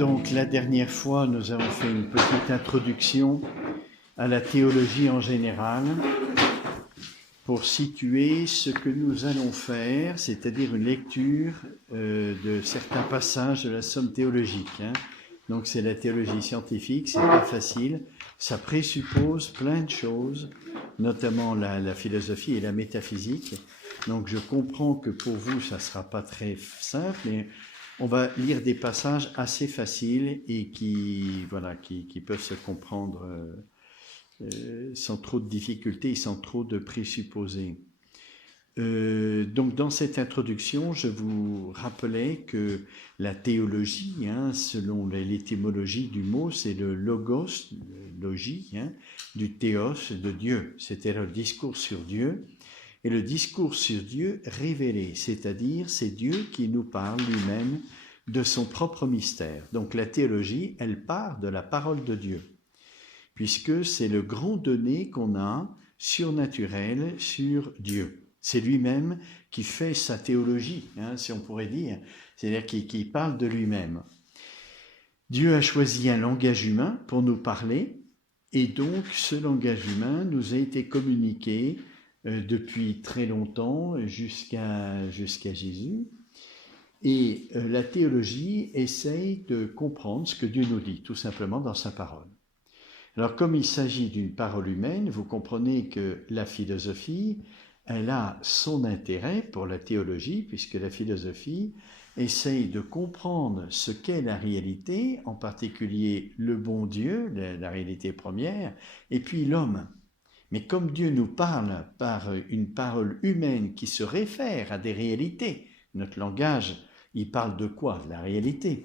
Donc la dernière fois, nous avons fait une petite introduction à la théologie en général pour situer ce que nous allons faire, c'est-à-dire une lecture de certains passages de la somme théologique. Donc c'est la théologie scientifique, c'est pas facile, ça présuppose plein de choses, notamment la philosophie et la métaphysique. Donc je comprends que pour vous ça sera pas très simple, mais on va lire des passages assez faciles et qui peuvent se comprendre sans trop de difficultés et sans trop de présupposés. Donc dans cette introduction, je vous rappelais que la théologie, selon l'étymologie du mot, c'est le logos, logie, du théos, de Dieu. C'était le discours sur Dieu. Et le discours sur Dieu révélé, c'est-à-dire c'est Dieu qui nous parle lui-même de son propre mystère. Donc la théologie, elle part de la parole de Dieu, puisque c'est le grand donné qu'on a surnaturel sur Dieu. C'est lui-même qui fait sa théologie, si on pourrait dire, c'est-à-dire qui parle de lui-même. Dieu a choisi un langage humain pour nous parler, et donc ce langage humain nous a été communiqué depuis très longtemps jusqu'à Jésus. Et la théologie essaye de comprendre ce que Dieu nous dit, tout simplement dans sa parole. Alors comme il s'agit d'une parole humaine, vous comprenez que la philosophie, elle a son intérêt pour la théologie, puisque la philosophie essaye de comprendre ce qu'est la réalité, en particulier le bon Dieu, la réalité première, et puis l'homme. Mais comme Dieu nous parle par une parole humaine qui se réfère à des réalités, notre langage, il parle de quoi? De la réalité.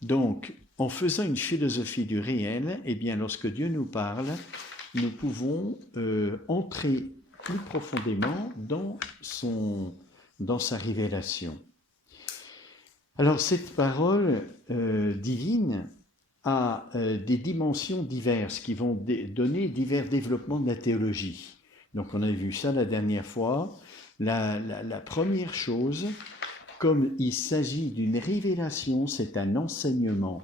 Donc, en faisant une philosophie du réel, eh bien, lorsque Dieu nous parle, nous pouvons entrer plus profondément dans sa révélation. Alors, cette parole divine a des dimensions diverses qui vont donner divers développements de la théologie. Donc on a vu ça la dernière fois. La première chose, comme il s'agit d'une révélation, c'est un enseignement.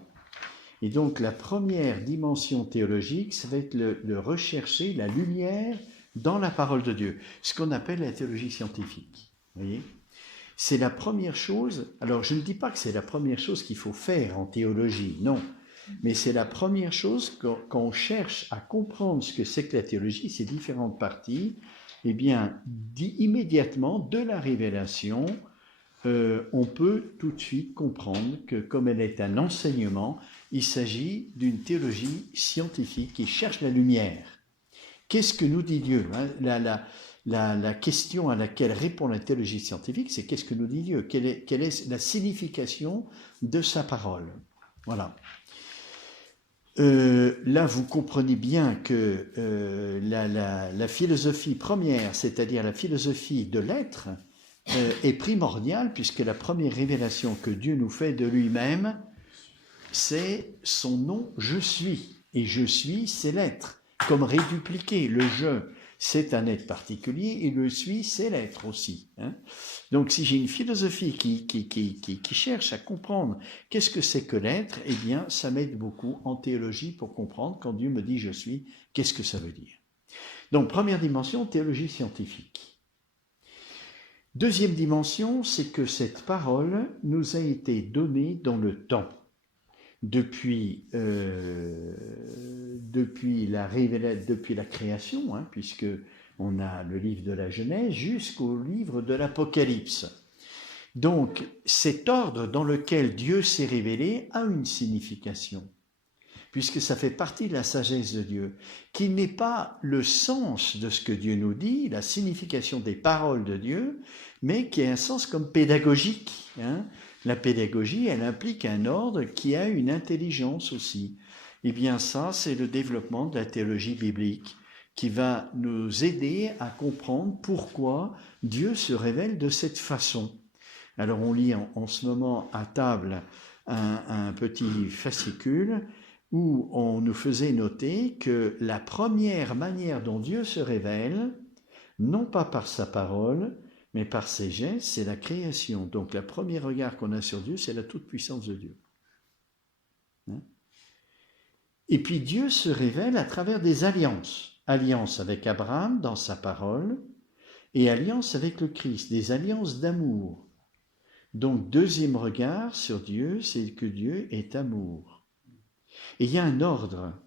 Et donc la première dimension théologique, ça va être le rechercher la lumière dans la parole de Dieu, ce qu'on appelle la théologie scientifique. Vous voyez ? C'est la première chose. Alors je ne dis pas que c'est la première chose qu'il faut faire en théologie, non. Mais c'est la première chose quand on cherche à comprendre ce que c'est que la théologie, ces différentes parties, eh bien, immédiatement, de la révélation, on peut tout de suite comprendre que comme elle est un enseignement, il s'agit d'une théologie scientifique qui cherche la lumière. Qu'est-ce que nous dit Dieu ? La question à laquelle répond la théologie scientifique, c'est qu'est-ce que nous dit Dieu ? Quelle est la signification de sa parole ? Voilà. Là, vous comprenez bien que la philosophie première, c'est-à-dire la philosophie de l'être, est primordiale, puisque la première révélation que Dieu nous fait de lui-même, c'est son nom « Je suis ». Et « Je suis », c'est l'être, comme rédupliqué. Le « je », c'est un être particulier, et le « suis », c'est l'être aussi. Donc si j'ai une philosophie qui cherche à comprendre qu'est-ce que c'est que l'être, eh bien ça m'aide beaucoup en théologie pour comprendre quand Dieu me dit « je suis », qu'est-ce que ça veut dire. Donc première dimension, théologie scientifique. Deuxième dimension, c'est que cette parole nous a été donnée dans le temps. Depuis la création, puisque on a le livre de la Genèse jusqu'au livre de l'Apocalypse. Donc, cet ordre dans lequel Dieu s'est révélé a une signification, puisque ça fait partie de la sagesse de Dieu, qui n'est pas le sens de ce que Dieu nous dit, la signification des paroles de Dieu, mais qui a un sens comme pédagogique. La pédagogie, elle implique un ordre qui a une intelligence aussi. Eh bien ça, c'est le développement de la théologie biblique qui va nous aider à comprendre pourquoi Dieu se révèle de cette façon. Alors on lit en ce moment à table un petit fascicule où on nous faisait noter que la première manière dont Dieu se révèle, non pas par sa parole, mais par ses gestes, c'est la création. Donc, le premier regard qu'on a sur Dieu, c'est la toute-puissance de Dieu. Et puis Dieu se révèle à travers des alliances. Alliance avec Abraham dans sa parole et alliance avec le Christ, des alliances d'amour. Donc deuxième regard sur Dieu, c'est que Dieu est amour. Et il y a un ordre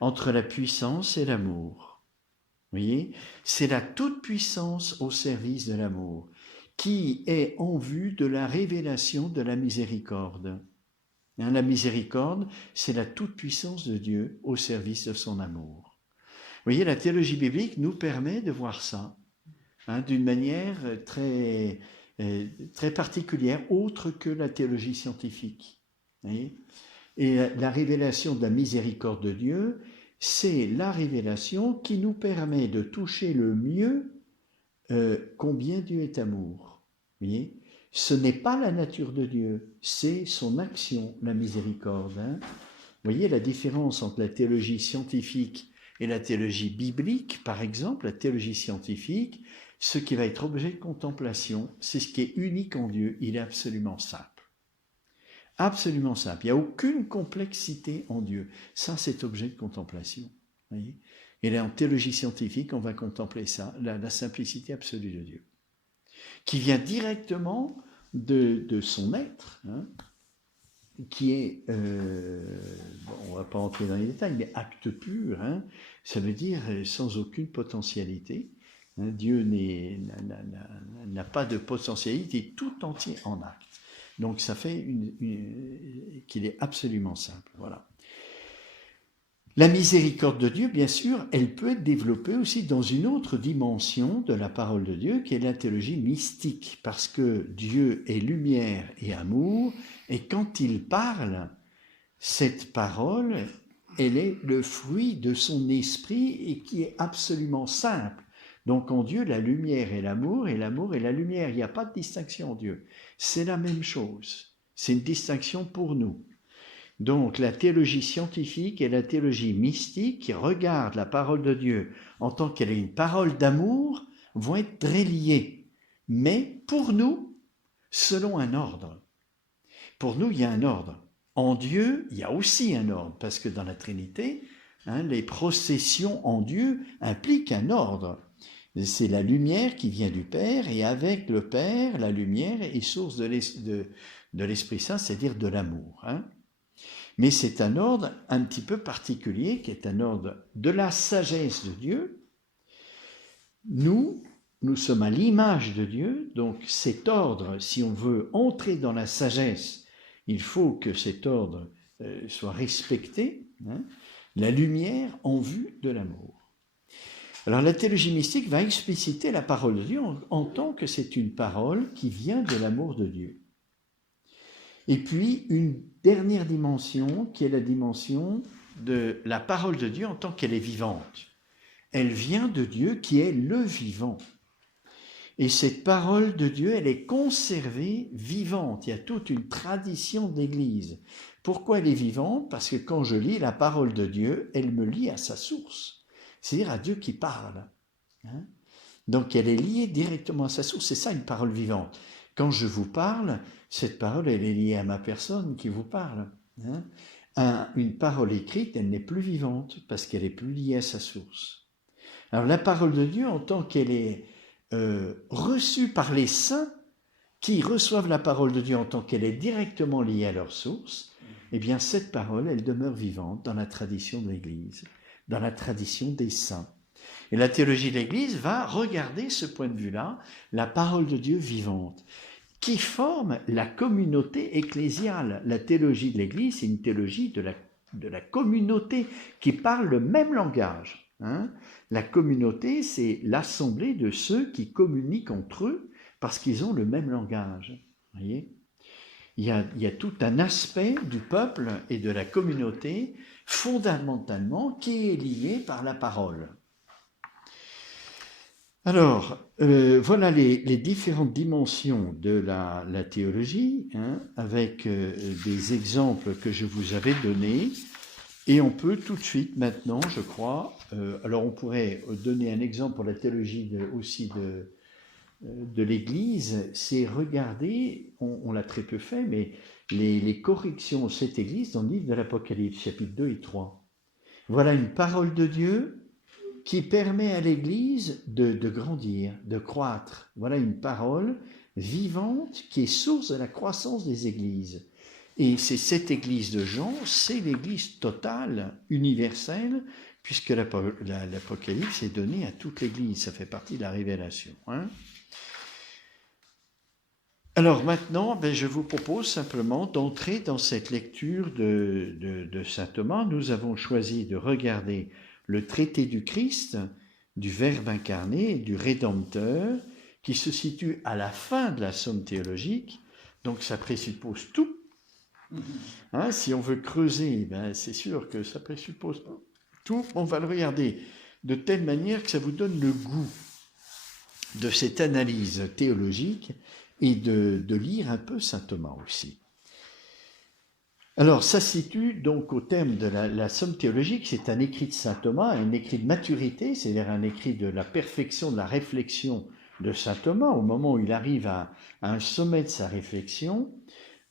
entre la puissance et l'amour. Vous voyez, c'est la toute-puissance au service de l'amour qui est en vue de la révélation de la miséricorde. La miséricorde, c'est la toute-puissance de Dieu au service de son amour. Vous voyez, la théologie biblique nous permet de voir ça d'une manière très, très particulière, autre que la théologie scientifique. Vous voyez ? Et la révélation de la miséricorde de Dieu, c'est la révélation qui nous permet de toucher le mieux combien Dieu est amour. Vous voyez ? Ce n'est pas la nature de Dieu, c'est son action, la miséricorde. Vous voyez la différence entre la théologie scientifique et la théologie biblique, par exemple, la théologie scientifique, ce qui va être objet de contemplation, c'est ce qui est unique en Dieu, il est absolument simple. Absolument simple, il n'y a aucune complexité en Dieu. Ça, c'est objet de contemplation. Voyez ? Et là, en théologie scientifique, on va contempler ça, la simplicité absolue de Dieu, qui vient directement de son être, qui est, on ne va pas entrer dans les détails, mais acte pur, ça veut dire sans aucune potentialité. Dieu n'a pas de potentialité, tout entier en acte. Donc ça fait qu'il est absolument simple. Voilà. La miséricorde de Dieu, bien sûr, elle peut être développée aussi dans une autre dimension de la parole de Dieu, qui est la théologie mystique, parce que Dieu est lumière et amour, et quand il parle, cette parole, elle est le fruit de son esprit et qui est absolument simple. Donc en Dieu, la lumière est l'amour et l'amour est la lumière. Il n'y a pas de distinction en Dieu. C'est la même chose. C'est une distinction pour nous. Donc la théologie scientifique et la théologie mystique qui regardent la parole de Dieu en tant qu'elle est une parole d'amour vont être très liées. Mais pour nous, selon un ordre. Pour nous, il y a un ordre. En Dieu, il y a aussi un ordre, parce que dans la Trinité, les processions en Dieu impliquent un ordre. C'est la lumière qui vient du Père, et avec le Père, la lumière est source de l'Esprit Saint, c'est-à-dire de l'amour. Mais c'est un ordre un petit peu particulier, qui est un ordre de la sagesse de Dieu. Nous sommes à l'image de Dieu, donc cet ordre, si on veut entrer dans la sagesse, il faut que cet ordre soit respecté, la lumière en vue de l'amour. Alors la théologie mystique va expliciter la parole de Dieu en tant que c'est une parole qui vient de l'amour de Dieu. Et puis une dernière dimension qui est la dimension de la parole de Dieu en tant qu'elle est vivante. Elle vient de Dieu qui est le vivant. Et cette parole de Dieu, elle est conservée vivante. Il y a toute une tradition de l'Église. Pourquoi elle est vivante ? Parce que quand je lis la parole de Dieu, elle me lie à sa source. C'est-à-dire à Dieu qui parle. Donc elle est liée directement à sa source. C'est ça une parole vivante. Quand je vous parle, cette parole, elle est liée à ma personne qui vous parle. Une parole écrite, elle n'est plus vivante parce qu'elle est plus liée à sa source. Alors la parole de Dieu, en tant qu'elle est reçue par les saints qui reçoivent la parole de Dieu en tant qu'elle est directement liée à leur source, eh bien cette parole, elle demeure vivante dans la tradition de l'Église, dans la tradition des saints. Et la théologie de l'Église va regarder ce point de vue-là, la parole de Dieu vivante, qui forme la communauté ecclésiale. La théologie de l'Église, c'est une théologie de la communauté qui parle le même langage. La communauté, c'est l'assemblée de ceux qui communiquent entre eux parce qu'ils ont le même langage. Voyez ? Il y a tout un aspect du peuple et de la communauté fondamentalement qui est lié par la parole. Alors, voilà les différentes dimensions de la théologie, avec des exemples que je vous avais donnés. Et on peut tout de suite maintenant, je crois, alors on pourrait donner un exemple pour la théologie aussi de l'Église, c'est regarder, on l'a très peu fait, mais les corrections de cette Église dans le livre de l'Apocalypse, chapitres 2 et 3. Voilà une parole de Dieu qui permet à l'Église de grandir, de croître. Voilà une parole vivante qui est source de la croissance des églises. Et c'est cette église de Jean, c'est l'église totale, universelle, puisque l'Apocalypse est donné à toute l'église, ça fait partie de la révélation. Hein. Alors maintenant, je vous propose simplement d'entrer dans cette lecture de saint Thomas. Nous avons choisi de regarder le traité du Christ, du Verbe incarné, du Rédempteur, qui se situe à la fin de la somme théologique, donc ça présuppose tout. Hein, si on veut creuser, c'est sûr que ça présuppose tout. On va le regarder de telle manière que ça vous donne le goût de cette analyse théologique et de lire un peu saint Thomas aussi. Alors, ça se situe donc au terme de la somme théologique. C'est un écrit de saint Thomas, un écrit de maturité, c'est-à-dire un écrit de la perfection de la réflexion de saint Thomas, au moment où il arrive à un sommet de sa réflexion.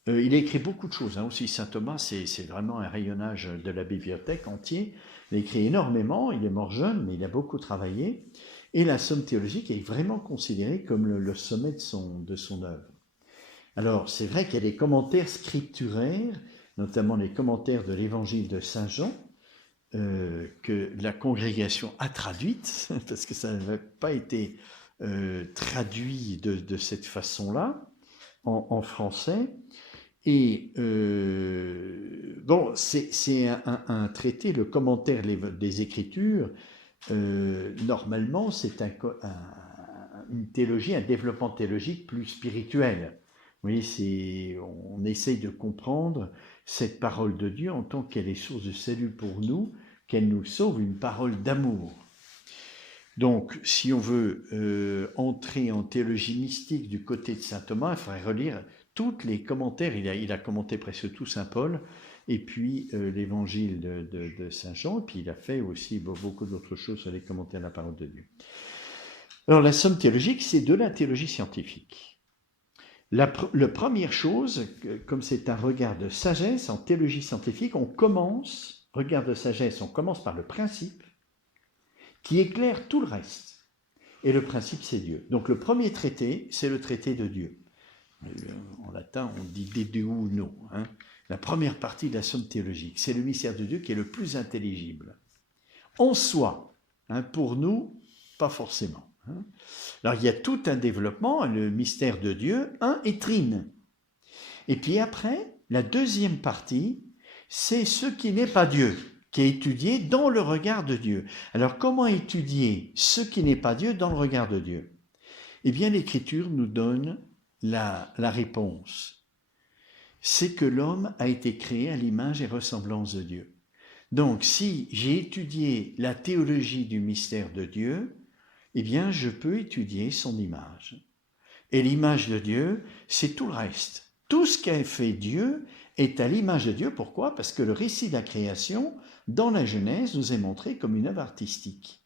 Il a écrit beaucoup de choses, hein, aussi saint Thomas, c'est vraiment un rayonnage de la bibliothèque entier. Il a écrit énormément, il est mort jeune, mais il a beaucoup travaillé. Et la somme théologique est vraiment considérée comme le sommet de son œuvre. Alors, c'est vrai qu'il y a des commentaires scripturaires, notamment les commentaires de l'évangile de saint Jean, que la congrégation a traduite, parce que ça n'avait pas été traduit de cette façon-là, en français. Et c'est un traité, le commentaire des Écritures, normalement c'est une théologie, un développement théologique plus spirituel. Vous voyez, on essaye de comprendre cette parole de Dieu en tant qu'elle est source de salut pour nous, qu'elle nous sauve, une parole d'amour. Donc, si on veut entrer en théologie mystique du côté de saint Thomas, il faudrait relire tous les commentaires. Il a commenté presque tout saint Paul, et puis l'évangile de saint Jean, et puis il a fait aussi beaucoup d'autres choses sur les commentaires de la parole de Dieu. Alors, la somme théologique, c'est de la théologie scientifique. La première chose, comme c'est un regard de sagesse en théologie scientifique, regard de sagesse, on commence par le principe, qui éclaire tout le reste. Et le principe, c'est Dieu. Donc le premier traité, c'est le traité de Dieu. En latin, on dit de Deuno. Hein. La première partie de la somme théologique, c'est le mystère de Dieu qui est le plus intelligible. En soi, hein, pour nous, pas forcément. Hein. Alors il y a tout un développement, le mystère de Dieu, et trine. Et puis après, la deuxième partie, c'est ce qui n'est pas Dieu, qui est étudié dans le regard de Dieu. Alors, comment étudier ce qui n'est pas Dieu dans le regard de Dieu? Eh bien, l'Écriture nous donne la réponse. C'est que l'homme a été créé à l'image et ressemblance de Dieu. Donc, si j'ai étudié la théologie du mystère de Dieu, eh bien, je peux étudier son image. Et l'image de Dieu, c'est tout le reste. Tout ce qu'a fait Dieu est à l'image de Dieu. Pourquoi? Parce que le récit de la création, dans la Genèse, nous est montré comme une œuvre artistique.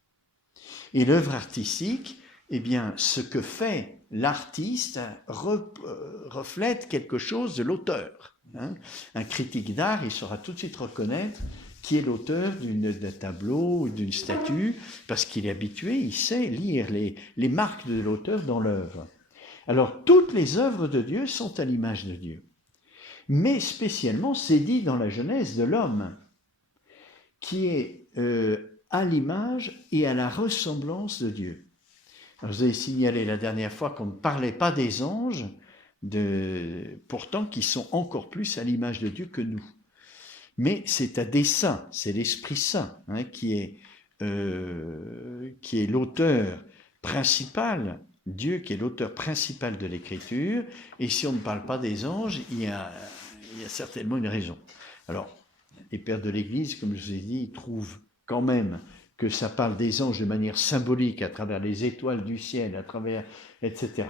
Et l'œuvre artistique, eh bien, ce que fait l'artiste reflète quelque chose de l'auteur. Hein. Un critique d'art, il saura tout de suite reconnaître qui est l'auteur d'un tableau ou d'une statue, parce qu'il est habitué, il sait lire les marques de l'auteur dans l'œuvre. Alors, toutes les œuvres de Dieu sont à l'image de Dieu. Mais spécialement, c'est dit dans la Genèse de l'homme, qui est à l'image et à la ressemblance de Dieu. Alors, je vous ai signalé la dernière fois qu'on ne parlait pas des anges, pourtant qui sont encore plus à l'image de Dieu que nous. Mais c'est à dessein, c'est l'Esprit Saint hein, qui est l'auteur principal, Dieu qui est l'auteur principal de l'Écriture, et si on ne parle pas des anges, il y a certainement une raison. Alors, les pères de l'Église, comme je vous ai dit, ils trouvent quand même que ça parle des anges de manière symbolique, à travers les étoiles du ciel, à travers, etc.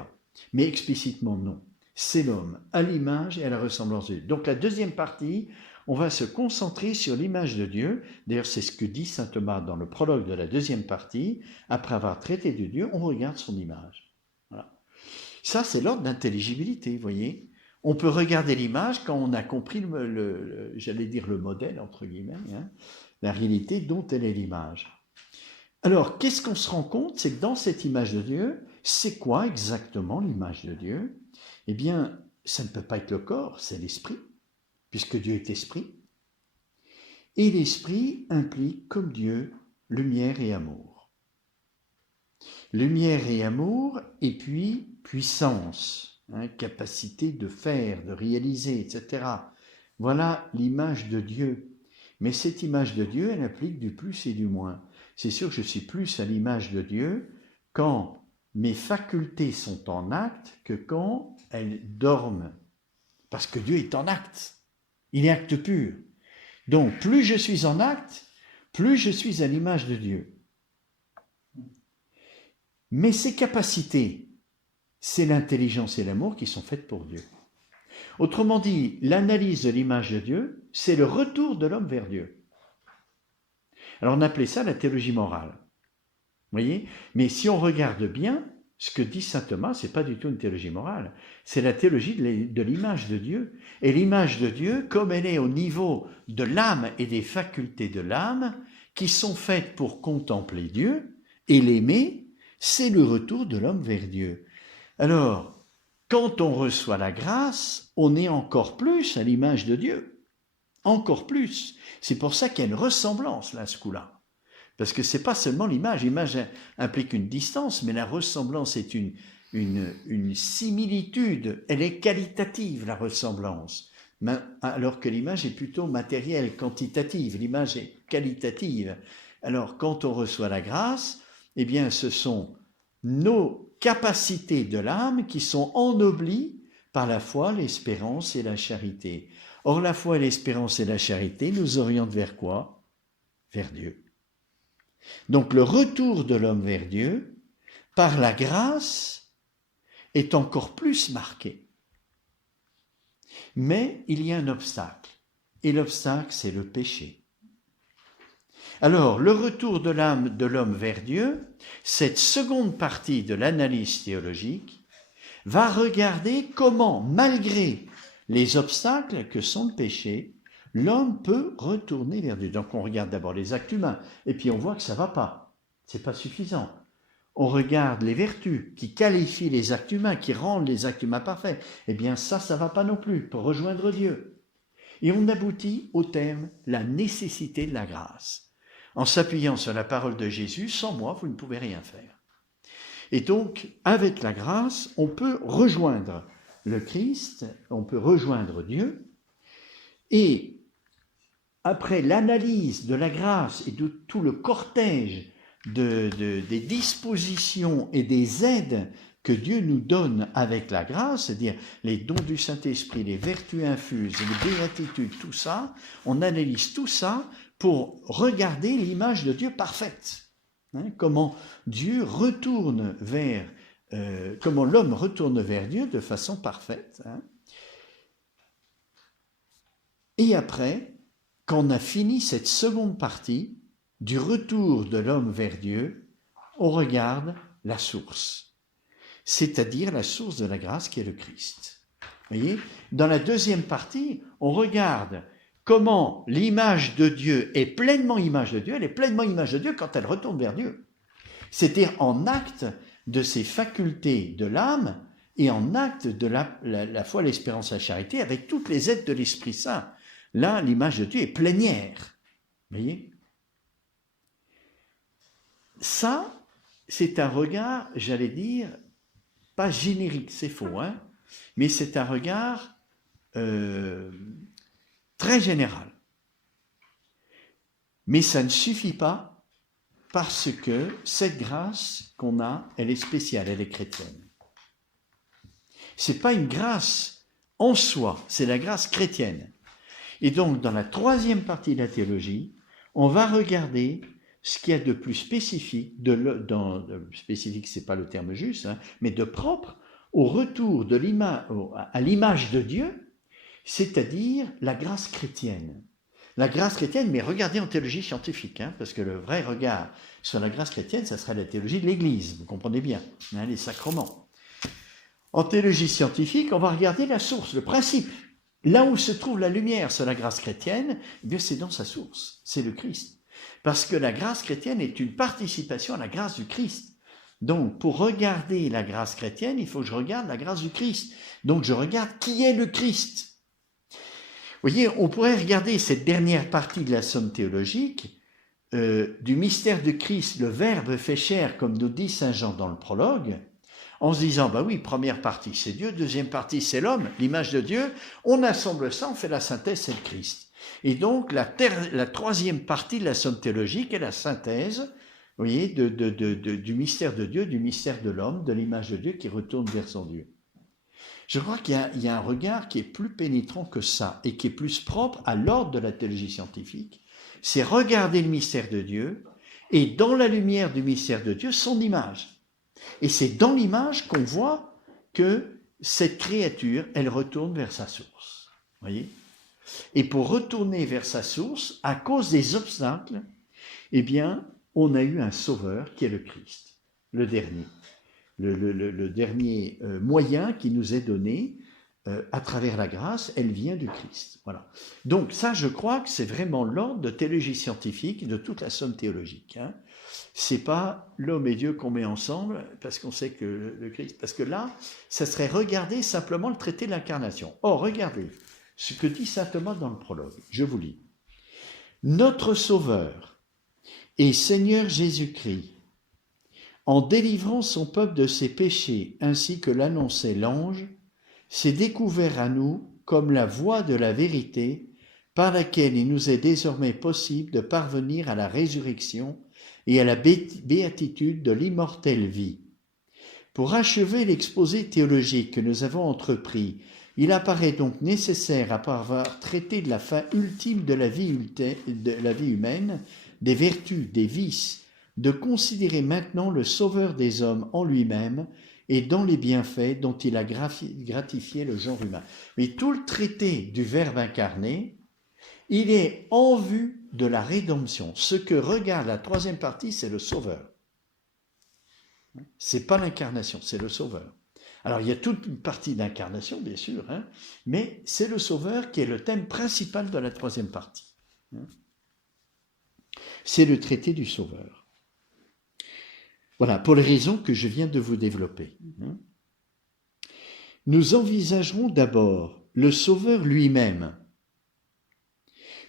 Mais explicitement, non. C'est l'homme, à l'image et à la ressemblance de Dieu. Donc la deuxième partie, on va se concentrer sur l'image de Dieu. D'ailleurs, c'est ce que dit saint Thomas dans le prologue de la deuxième partie. Après avoir traité de Dieu, on regarde son image. Voilà. Ça, c'est l'ordre d'intelligibilité, vous voyez. On peut regarder l'image quand on a compris, j'allais dire le modèle, entre guillemets, hein, la réalité dont elle est l'image. Alors, qu'est-ce qu'on se rend compte? C'est que dans cette image de Dieu, c'est quoi exactement l'image de Dieu? Eh bien, ça ne peut pas être le corps, c'est l'esprit, puisque Dieu est esprit. Et l'esprit implique, comme Dieu, lumière et amour. Lumière et amour, et puis puissance, hein, capacité de faire, de réaliser, etc. Voilà l'image de Dieu. Mais cette image de Dieu, elle implique du plus et du moins. C'est sûr que je suis plus à l'image de Dieu quand mes facultés sont en acte que quand elles dorment. Parce que Dieu est en acte. Il est acte pur. Donc, plus je suis en acte, plus je suis à l'image de Dieu. Mais ces capacités, c'est l'intelligence et l'amour qui sont faites pour Dieu. Autrement dit, l'analyse de l'image de Dieu, c'est le retour de l'homme vers Dieu. Alors on appelait ça la théologie morale. Vous voyez? Mais si on regarde bien, ce que dit saint Thomas, ce n'est pas du tout une théologie morale, c'est la théologie de l'image de Dieu. Et l'image de Dieu, comme elle est au niveau de l'âme et des facultés de l'âme, qui sont faites pour contempler Dieu et l'aimer, c'est le retour de l'homme vers Dieu. Alors, quand on reçoit la grâce, on est encore plus à l'image de Dieu. Encore plus. C'est pour ça qu'il y a une ressemblance là, ce coup-là. Parce que c'est pas seulement l'image. L'image implique une distance, mais la ressemblance est une similitude. Elle est qualitative, la ressemblance. Alors que l'image est plutôt matérielle, quantitative. L'image est qualitative. Alors, quand on reçoit la grâce, eh bien, ce sont nos capacités de l'âme qui sont ennoblies par la foi, l'espérance et la charité. Or, la foi, l'espérance et la charité nous orientent vers quoi? Vers Dieu. Donc, le retour de l'homme vers Dieu, par la grâce, est encore plus marqué. Mais il y a un obstacle, et l'obstacle, c'est le péché. Alors, le retour de l'âme de l'homme vers Dieu, cette seconde partie de l'analyse théologique, va regarder comment, malgré les obstacles que sont le péché, l'homme peut retourner vers Dieu. Donc on regarde d'abord les actes humains, et puis on voit que ça ne va pas. C'est pas suffisant. On regarde les vertus qui qualifient les actes humains, qui rendent les actes humains parfaits. Eh bien ça ne va pas non plus pour rejoindre Dieu. Et on aboutit au terme, la nécessité de la grâce. En s'appuyant sur la parole de Jésus, sans moi, vous ne pouvez rien faire. Et donc, avec la grâce, on peut rejoindre le Christ, on peut rejoindre Dieu, et après l'analyse de la grâce et de tout le cortège des dispositions et des aides que Dieu nous donne avec la grâce, c'est-à-dire les dons du Saint-Esprit, les vertus infuses, les béatitudes, tout ça, on analyse tout ça pour regarder l'image de Dieu parfaite. Comment Dieu retourne vers, comment l'homme retourne vers Dieu de façon parfaite. Et après, quand on a fini cette seconde partie du retour de l'homme vers Dieu, on regarde la source, c'est-à-dire la source de la grâce qui est le Christ. Vous voyez, dans la deuxième partie, on regarde comment l'image de Dieu est pleinement image de Dieu, elle est pleinement image de Dieu quand elle retourne vers Dieu. C'est-à-dire en acte de ses facultés de l'âme et en acte de la foi, l'espérance, la charité, avec toutes les aides de l'Esprit Saint. Là, l'image de Dieu est plénière. Vous voyez? Ça, c'est un regard, j'allais dire, pas générique, c'est faux, hein, mais c'est un regard très général. Mais ça ne suffit pas parce que cette grâce qu'on a, elle est spéciale, elle est chrétienne. C'est pas une grâce en soi, c'est la grâce chrétienne. Et donc, dans la troisième partie de la théologie, on va regarder ce qu'il y a de plus spécifique, spécifique, c'est pas le terme juste, hein, mais de propre au retour à l'image de Dieu, c'est-à-dire la grâce chrétienne. La grâce chrétienne, mais regardez en théologie scientifique, hein, parce que le vrai regard sur la grâce chrétienne, ça serait la théologie de l'Église, vous comprenez bien, hein, les sacrements. En théologie scientifique, on va regarder la source, le principe. Là où se trouve la lumière sur la grâce chrétienne, eh bien c'est dans sa source, c'est le Christ. Parce que la grâce chrétienne est une participation à la grâce du Christ. Donc, pour regarder la grâce chrétienne, il faut que je regarde la grâce du Christ. Donc, je regarde qui est le Christ. Vous voyez, on pourrait regarder cette dernière partie de la somme théologique du mystère de Christ, le Verbe fait chair, comme nous dit Saint Jean dans le prologue, en se disant, bah oui, première partie c'est Dieu, deuxième partie c'est l'homme, l'image de Dieu, on assemble ça, on fait la synthèse, c'est le Christ. Et donc, la troisième partie de la somme théologique est la synthèse, vous voyez, du mystère de Dieu, du mystère de l'homme, de l'image de Dieu qui retourne vers son Dieu. Je crois qu'il y a un regard qui est plus pénétrant que ça et qui est plus propre à l'ordre de la théologie scientifique. C'est regarder le mystère de Dieu et dans la lumière du mystère de Dieu, son image. Et c'est dans l'image qu'on voit que cette créature, elle retourne vers sa source. Voyez ? Et pour retourner vers sa source, à cause des obstacles, eh bien, on a eu un sauveur qui est le Christ, le dernier. Le dernier moyen qui nous est donné à travers la grâce, elle vient du Christ. Voilà. Donc ça, je crois que c'est vraiment l'ordre de théologie scientifique de toute la somme théologique. Hein. C'est pas l'homme et Dieu qu'on met ensemble parce qu'on sait que le Christ. Parce que là, ça serait regarder simplement le traité de l'incarnation. Or, regardez ce que dit saint Thomas dans le prologue. Je vous lis. Notre Sauveur et Seigneur Jésus-Christ, en délivrant son peuple de ses péchés, ainsi que l'annonçait l'ange, s'est découvert à nous comme la voie de la vérité, par laquelle il nous est désormais possible de parvenir à la résurrection et à la béatitude de l'immortelle vie. Pour achever l'exposé théologique que nous avons entrepris, il apparaît donc nécessaire, après avoir traité de la fin ultime de la vie humaine, des vertus, des vices, de considérer maintenant le Sauveur des hommes en lui-même et dans les bienfaits dont il a gratifié le genre humain. Mais tout le traité du Verbe incarné, il est en vue de la rédemption. Ce que regarde la troisième partie, c'est le Sauveur. C'est pas l'incarnation, c'est le Sauveur. Alors, il y a toute une partie d'incarnation, bien sûr, hein, mais c'est le Sauveur qui est le thème principal de la troisième partie. C'est le traité du Sauveur. Voilà, pour les raisons que je viens de vous développer. Nous envisagerons d'abord le Sauveur lui-même,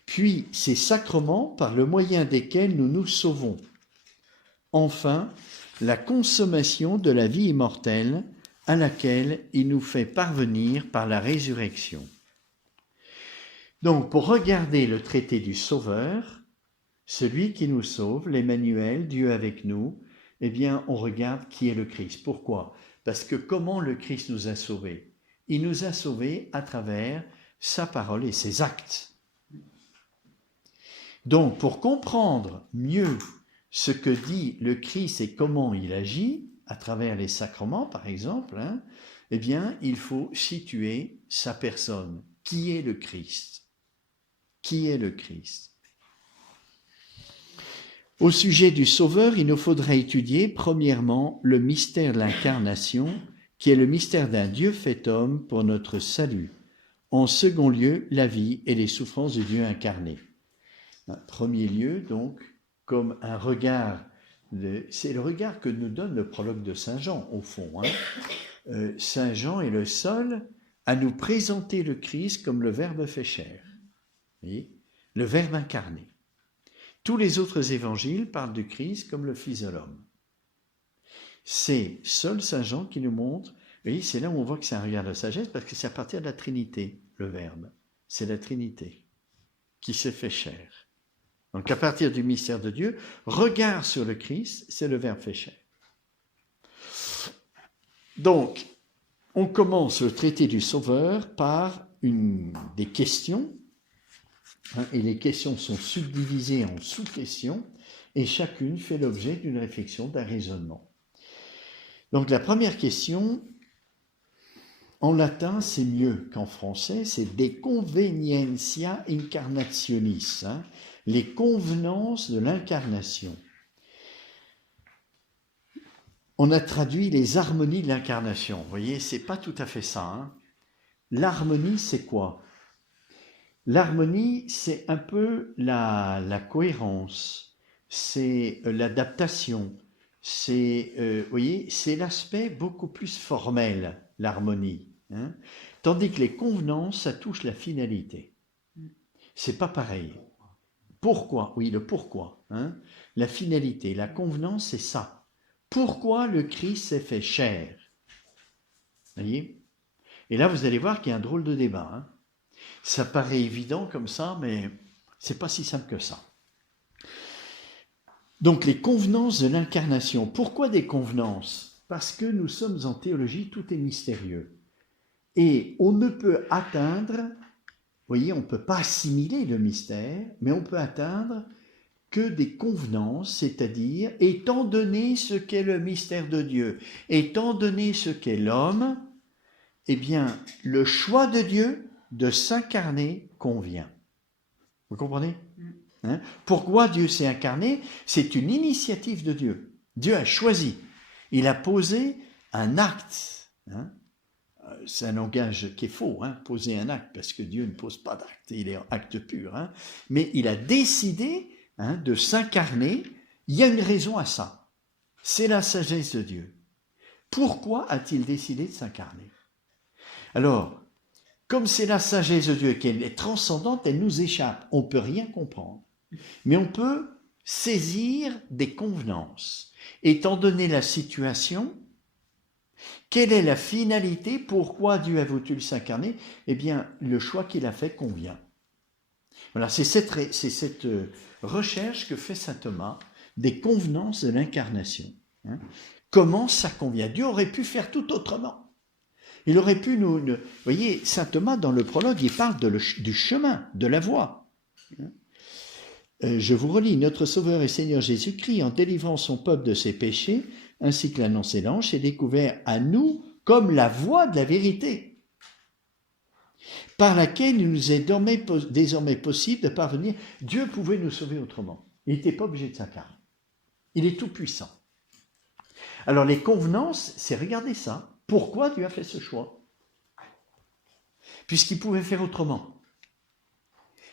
puis ses sacrements par le moyen desquels nous nous sauvons. Enfin, la consommation de la vie immortelle à laquelle il nous fait parvenir par la résurrection. Donc, pour regarder le traité du Sauveur, celui qui nous sauve, l'Emmanuel, Dieu avec nous, eh bien, on regarde qui est le Christ. Pourquoi ? Parce que comment le Christ nous a sauvés ? Il nous a sauvés à travers sa parole et ses actes. Donc, pour comprendre mieux ce que dit le Christ et comment il agit, à travers les sacrements, par exemple, hein, eh bien, il faut situer sa personne. Qui est le Christ ? Qui est le Christ ? Au sujet du Sauveur, il nous faudra étudier, premièrement, le mystère de l'incarnation, qui est le mystère d'un Dieu fait homme pour notre salut. En second lieu, la vie et les souffrances du Dieu incarné. En premier lieu, donc, comme un regard, c'est le regard que nous donne le prologue de Saint Jean, au fond. Hein. Saint Jean est le seul à nous présenter le Christ comme le Verbe fait chair, voyez, le Verbe incarné. Tous les autres évangiles parlent du Christ comme le Fils de l'homme. C'est seul Saint Jean qui nous montre, et c'est là où on voit que c'est un regard de sagesse, parce que c'est à partir de la Trinité, le Verbe. C'est la Trinité qui s'est fait chair. Donc à partir du mystère de Dieu, regard sur le Christ, c'est le Verbe fait chair. Donc, on commence le traité du Sauveur par des questions, hein, et les questions sont subdivisées en sous-questions, et chacune fait l'objet d'une réflexion, d'un raisonnement. Donc la première question, en latin c'est mieux qu'en français, c'est de convenientia incarnationis, hein, les convenances de l'incarnation. on a traduit les harmonies de l'incarnation. Vous voyez, c'est pas tout à fait ça. Hein. L'harmonie, c'est quoi? L'harmonie, c'est un peu la cohérence, c'est l'adaptation, c'est, vous voyez, c'est l'aspect beaucoup plus formel, l'harmonie. Hein. Tandis que les convenances, ça touche la finalité. C'est pas pareil. Pourquoi? Oui, le pourquoi. Hein. La finalité, la convenance, c'est ça. Pourquoi le Christ s'est fait chair? Vous voyez? Et là, vous allez voir qu'il y a un drôle de débat. Hein. Ça paraît évident comme ça, mais c'est pas si simple que ça. Donc, les convenances de l'incarnation. Pourquoi des convenances? Parce que nous sommes en théologie, tout est mystérieux. Et on ne peut atteindre, vous voyez, on ne peut pas assimiler le mystère, mais on peut atteindre que des convenances, c'est-à-dire, étant donné ce qu'est le mystère de Dieu, étant donné ce qu'est l'homme, eh bien, le choix de Dieu de s'incarner convient. Vous comprenez? Hein? Pourquoi Dieu s'est incarné? C'est une initiative de Dieu. Dieu a choisi. Il a posé un acte. Hein? C'est un langage qui est faux, hein, poser un acte, parce que Dieu ne pose pas d'acte, il est en acte pur. Hein, mais il a décidé de s'incarner. Il y a une raison à ça. C'est la sagesse de Dieu. Pourquoi a-t-il décidé de s'incarner? Alors, comme c'est la sagesse de Dieu qu'elle est transcendante, elle nous échappe. On ne peut rien comprendre. Mais on peut saisir des convenances. Étant donné la situation, quelle est la finalité? Pourquoi Dieu a voulu s'incarner? Eh bien, le choix qu'il a fait convient. Voilà, c'est cette recherche que fait saint Thomas des convenances de l'incarnation. Hein. Comment ça convient? Dieu aurait pu faire tout autrement. Il aurait pu nous... Vous voyez, saint Thomas, dans le prologue, il parle du chemin, de la voie. Je vous relis, notre Sauveur et Seigneur Jésus-Christ, en délivrant son peuple de ses péchés, ainsi que l'annonçait l'ange, s'est découvert à nous comme la voie de la vérité, par laquelle il nous est désormais possible de parvenir. Dieu pouvait nous sauver autrement. Il n'était pas obligé de s'incarner. Il est tout puissant. Alors les convenances, c'est regarder ça. Pourquoi Dieu a fait ce choix? Puisqu'il pouvait faire autrement.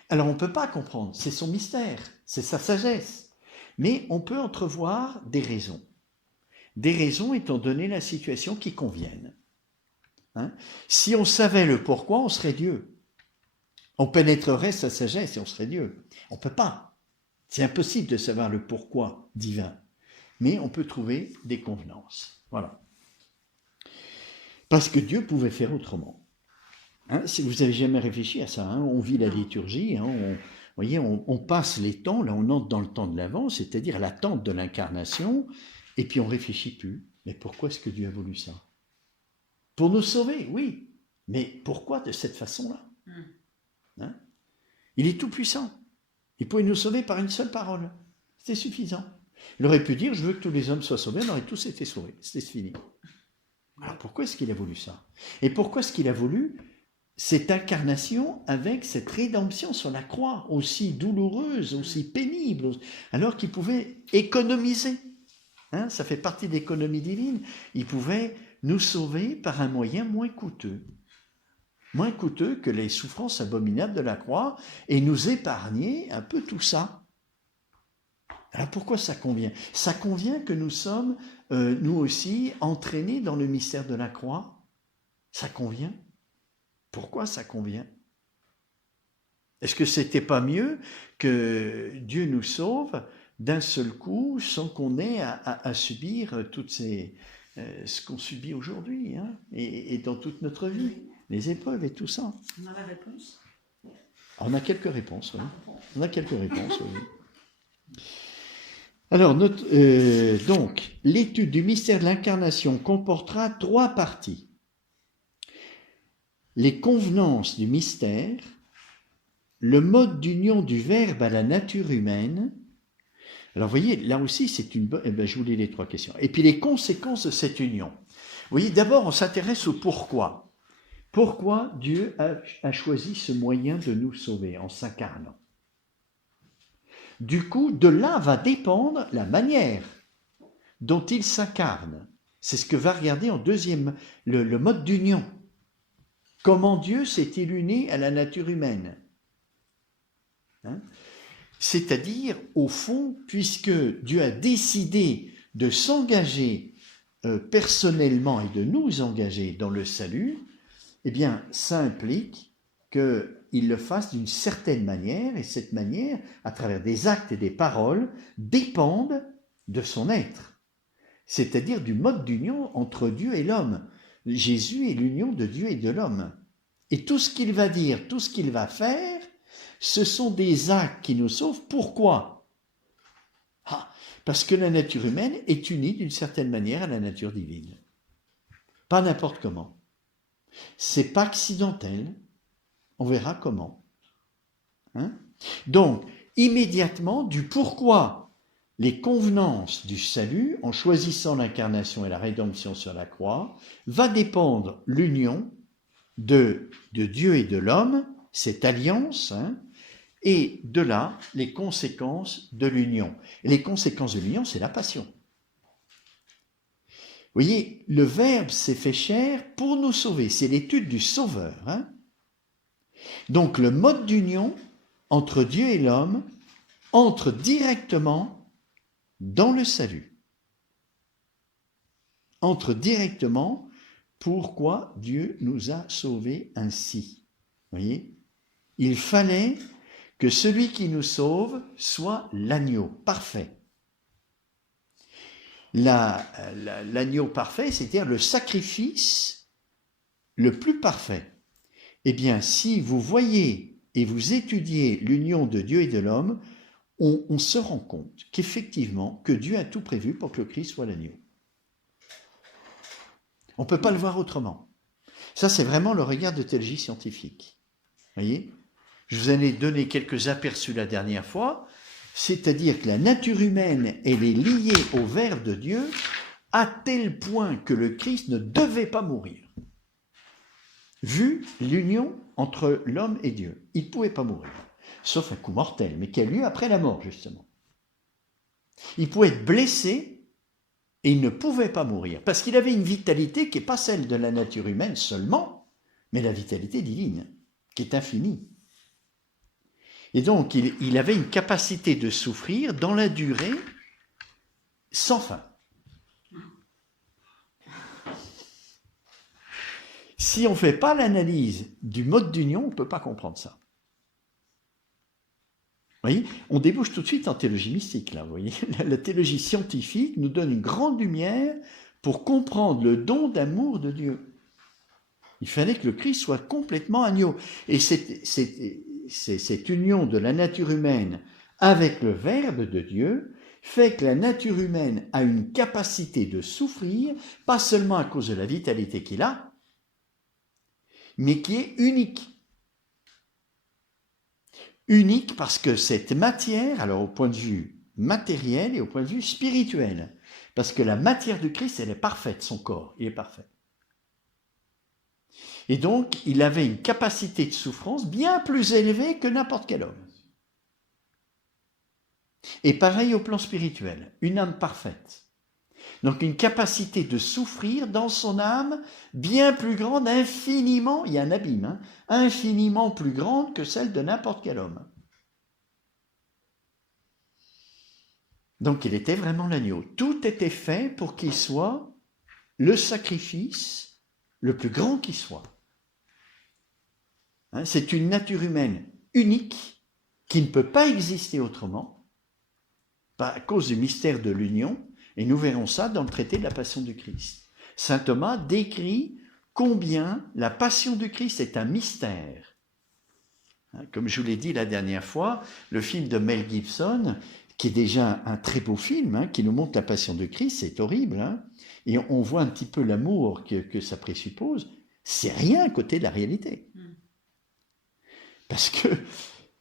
Alors on ne peut pas comprendre, c'est son mystère, c'est sa sagesse. Mais on peut entrevoir des raisons. Des raisons étant donné la situation qui conviennent. Hein? Si on savait le pourquoi, on serait Dieu. On pénétrerait sa sagesse et on serait Dieu. On ne peut pas. C'est impossible de savoir le pourquoi divin. Mais on peut trouver des convenances. Voilà. Parce que Dieu pouvait faire autrement. Hein? Si vous n'avez jamais réfléchi à ça, hein? On vit la liturgie, hein? Voyez, on passe les temps, là on entre dans le temps de l'Avent, c'est-à-dire l'attente de l'incarnation, et puis on ne réfléchit plus. Mais pourquoi est-ce que Dieu a voulu ça? Pour nous sauver, oui. Mais pourquoi de cette façon-là? Hein? Il est tout puissant. Il pouvait nous sauver par une seule parole. C'était suffisant. Il aurait pu dire, je veux que tous les hommes soient sauvés, on aurait tous été sauvés. C'était fini. Alors pourquoi est-ce qu'il a voulu ça? Et pourquoi est-ce qu'il a voulu cette incarnation avec cette rédemption sur la croix, aussi douloureuse, aussi pénible, alors qu'il pouvait économiser? Hein, ça fait partie de l'économie divine. Il pouvait nous sauver par un moyen moins coûteux que les souffrances abominables de la croix, et nous épargner un peu tout ça. Alors pourquoi ça convient? Ça convient que nous sommes, nous aussi, entraînés dans le mystère de la croix. Ça convient. Pourquoi ça convient? Est-ce que c'était pas mieux que Dieu nous sauve d'un seul coup, sans qu'on ait à subir toutes ce qu'on subit aujourd'hui, hein, et dans toute notre vie, les épreuves et tout ça? On a la réponse? On a quelques réponses, oui. On a quelques réponses, oui. Alors, donc, l'étude du mystère de l'incarnation comportera 3 parties. Les convenances du mystère, le mode d'union du Verbe à la nature humaine. Alors, vous voyez, là aussi, c'est une bonne... je vous lis les 3 questions. Et puis, les conséquences de cette union. Vous voyez, d'abord, on s'intéresse au pourquoi. Pourquoi Dieu a choisi ce moyen de nous sauver en s'incarnant? Du coup, de là va dépendre la manière dont il s'incarne. C'est ce que va regarder en deuxième, le mode d'union. Comment Dieu s'est-il uni à la nature humaine, hein? C'est-à-dire, au fond, puisque Dieu a décidé de s'engager personnellement et de nous engager dans le salut, eh bien, ça implique qu'il le fasse d'une certaine manière, et cette manière, à travers des actes et des paroles, dépendent de son être, c'est-à-dire du mode d'union entre Dieu et l'homme. Jésus est l'union de Dieu et de l'homme. Et tout ce qu'il va dire, tout ce qu'il va faire, ce sont des actes qui nous sauvent. Pourquoi ? Parce que la nature humaine est unie d'une certaine manière à la nature divine. Pas n'importe comment. C'est pas accidentel. On verra comment. Hein ? Donc, immédiatement, du pourquoi les convenances du salut, en choisissant l'incarnation et la rédemption sur la croix, va dépendre l'union de Dieu et de l'homme, cette alliance, hein, et de là, les conséquences de l'union. Et les conséquences de l'union, c'est la passion. Vous voyez, le Verbe s'est fait chair pour nous sauver. C'est l'étude du Sauveur. Hein. Donc, le mode d'union entre Dieu et l'homme entre directement dans le salut. Entre directement, pourquoi Dieu nous a sauvés ainsi. Vous voyez, il fallait que celui qui nous sauve soit l'agneau parfait. L'agneau parfait, c'est-à-dire le sacrifice le plus parfait. Eh bien, si vous voyez et vous étudiez l'union de Dieu et de l'homme, on se rend compte qu'effectivement, que Dieu a tout prévu pour que le Christ soit l'agneau. On ne peut pas le voir autrement. Ça, c'est vraiment le regard de théologie scientifique. Vous voyez ? Je vous en ai donné quelques aperçus la dernière fois, c'est-à-dire que la nature humaine, elle est liée au Verbe de Dieu à tel point que le Christ ne devait pas mourir. Vu l'union entre l'homme et Dieu, il ne pouvait pas mourir, sauf un coup mortel, mais qui a lieu après la mort, justement. Il pouvait être blessé et il ne pouvait pas mourir, parce qu'il avait une vitalité qui n'est pas celle de la nature humaine seulement, mais la vitalité divine, qui est infinie. Et donc, il avait une capacité de souffrir dans la durée sans fin. Si on ne fait pas l'analyse du mode d'union, on ne peut pas comprendre ça. Vous voyez, on débouche tout de suite en théologie mystique, là, vous voyez. La théologie scientifique nous donne une grande lumière pour comprendre le don d'amour de Dieu. Il fallait que le Christ soit complètement agneau. Et cette union de la nature humaine avec le Verbe de Dieu fait que la nature humaine a une capacité de souffrir, pas seulement à cause de la vitalité qu'il a, mais qui est unique. Unique parce que cette matière, alors au point de vue matériel et au point de vue spirituel, parce que la matière du Christ, elle est parfaite, son corps, il est parfait. Et donc, il avait une capacité de souffrance bien plus élevée que n'importe quel homme. Et pareil au plan spirituel, une âme parfaite. Donc une capacité de souffrir dans son âme bien plus grande, infiniment, il y a un abîme, hein, infiniment plus grande que celle de n'importe quel homme. Donc il était vraiment l'agneau. Tout était fait pour qu'il soit le sacrifice le plus grand qui soit. Hein, c'est une nature humaine unique qui ne peut pas exister autrement, à cause du mystère de l'union, et nous verrons ça dans le traité de la Passion du Christ. Saint Thomas décrit combien la Passion du Christ est un mystère. Comme je vous l'ai dit la dernière fois, le film de Mel Gibson, qui est déjà un très beau film, qui nous montre la Passion du Christ, c'est horrible, et on voit un petit peu l'amour que ça présuppose, c'est rien à côté de la réalité. Parce que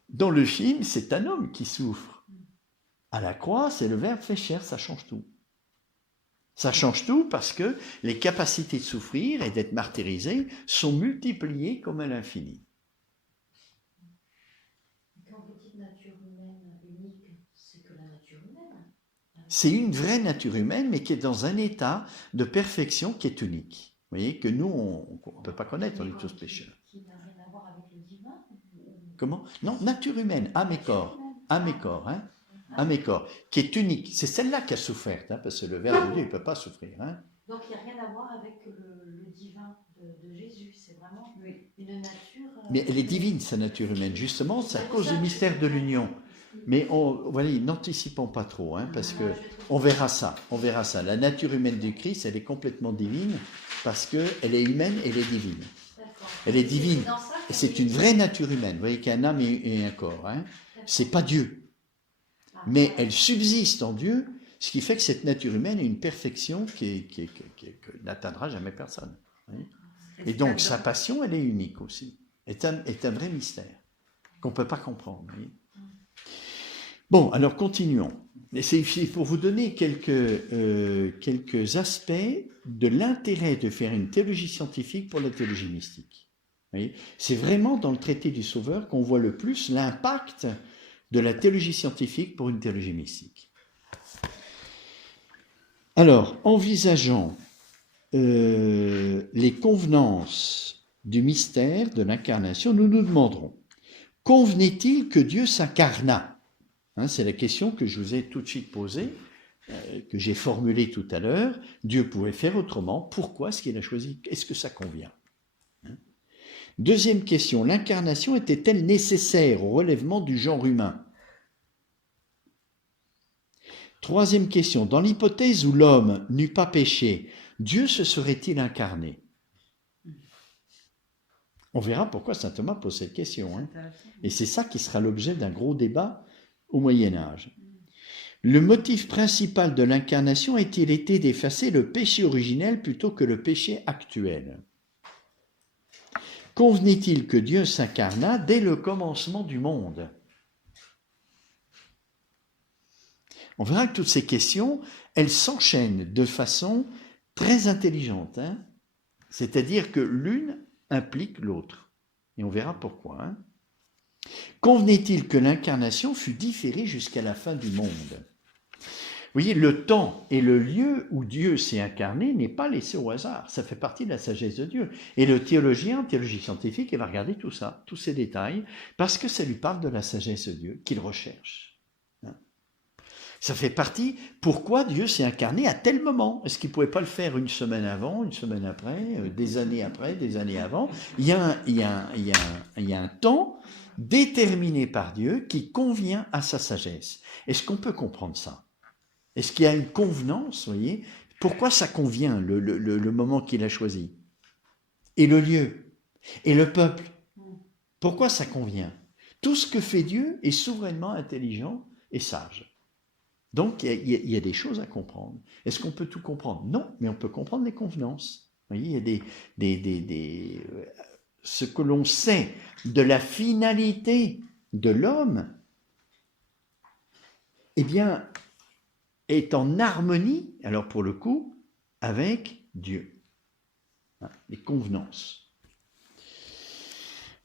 dans le film, c'est un homme qui souffre. À la croix, c'est le Verbe fait chair, ça change tout. Ça change tout parce que les capacités de souffrir et d'être martyrisé sont multipliées comme à l'infini. Quand vous dites nature humaine unique, c'est que la nature humaine. C'est une vraie nature humaine, mais qui est dans un état de perfection qui est unique. Vous voyez, que nous, on ne peut pas connaître, on est tous pécheurs. Qui n'a rien à voir avec le divin. Comment? Non, nature humaine, âme et corps. Âme et corps, hein? Âme et corps, qui est unique. C'est celle-là qui a souffert, hein, parce que le Verbe de Dieu, il ne peut pas souffrir. Hein? Donc il n'y a rien à voir avec le divin de Jésus. C'est vraiment une nature. Mais elle est divine, sa nature humaine. Justement, c'est à cause du mystère de l'union. Mais voilà, n'anticipons pas trop, hein, parce que on verra ça. La nature humaine du Christ, elle est complètement divine, parce qu'elle est humaine et elle est divine. Elle est divine. Et c'est une vraie nature humaine. Vous voyez qu'il y a un âme et un corps. Hein. C'est pas Dieu. Mais elle subsiste en Dieu, ce qui fait que cette nature humaine est une perfection que n'atteindra jamais personne. Et donc sa passion, elle est unique aussi. Est un vrai mystère qu'on ne peut pas comprendre. Bon, alors continuons. C'est pour vous donner quelques aspects de l'intérêt de faire une théologie scientifique pour la théologie mystique. C'est vraiment dans le traité du Sauveur qu'on voit le plus l'impact de la théologie scientifique pour une théologie mystique. Alors, envisageant les convenances du mystère de l'incarnation, nous nous demanderons, convenait-il que Dieu s'incarnât? C'est la question que je vous ai tout de suite posée, que j'ai formulée tout à l'heure. Dieu pouvait faire autrement. Pourquoi est-ce qu'il a choisi? Est-ce que ça convient? Deuxième question, l'incarnation était-elle nécessaire au relèvement du genre humain? Troisième question, dans l'hypothèse où l'homme n'eût pas péché, Dieu se serait-il incarné? On verra pourquoi saint Thomas pose cette question. Hein. Et c'est ça qui sera l'objet d'un gros débat au Moyen-Âge. Le motif principal de l'incarnation a-t-il été d'effacer le péché originel plutôt que le péché actuel? Convenait-il que Dieu s'incarnât dès le commencement du monde? On verra que toutes ces questions, elles s'enchaînent de façon très intelligente. Hein. C'est-à-dire que l'une implique l'autre. Et on verra pourquoi. Hein. Convenait-il que l'incarnation fût différée jusqu'à la fin du monde? Vous voyez, le temps et le lieu où Dieu s'est incarné n'est pas laissé au hasard. Ça fait partie de la sagesse de Dieu. Et le théologien, théologie scientifique, il va regarder tout ça, tous ces détails, parce que ça lui parle de la sagesse de Dieu qu'il recherche. Ça fait partie, pourquoi Dieu s'est incarné à tel moment? Est-ce qu'il ne pouvait pas le faire une semaine avant, une semaine après, des années après, des années avant? Il y a un temps déterminé par Dieu qui convient à sa sagesse. Est-ce qu'on peut comprendre ça? Est-ce qu'il y a une convenance, vous voyez? Pourquoi ça convient, le moment qu'il a choisi? Et le lieu? Et le peuple? Pourquoi ça convient? Tout ce que fait Dieu est souverainement intelligent et sage. Donc, il y a des choses à comprendre. Est-ce qu'on peut tout comprendre? Non, mais on peut comprendre les convenances. Vous voyez, il y a ce que l'on sait de la finalité de l'homme, eh bien, est en harmonie, alors pour le coup, avec Dieu. Les convenances.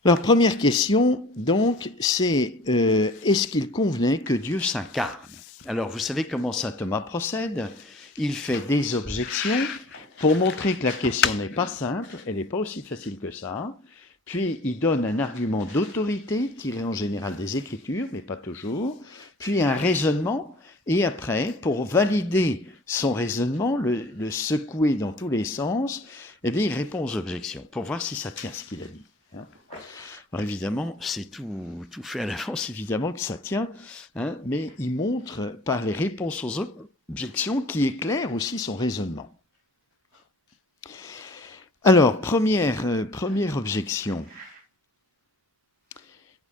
Alors, première question, donc, c'est est-ce qu'il convenait que Dieu s'incarne? Alors, vous savez comment saint Thomas procède? Il fait des objections pour montrer que la question n'est pas simple, elle n'est pas aussi facile que ça. Puis, il donne un argument d'autorité, tiré en général des Écritures, mais pas toujours. Puis, un raisonnement. Et après, pour valider son raisonnement, le secouer dans tous les sens, eh bien, il répond aux objections, pour voir si ça tient ce qu'il a dit. Alors évidemment, c'est tout fait à l'avance, évidemment que ça tient, hein, mais il montre par les réponses aux objections qui éclairent aussi son raisonnement. Alors, première objection.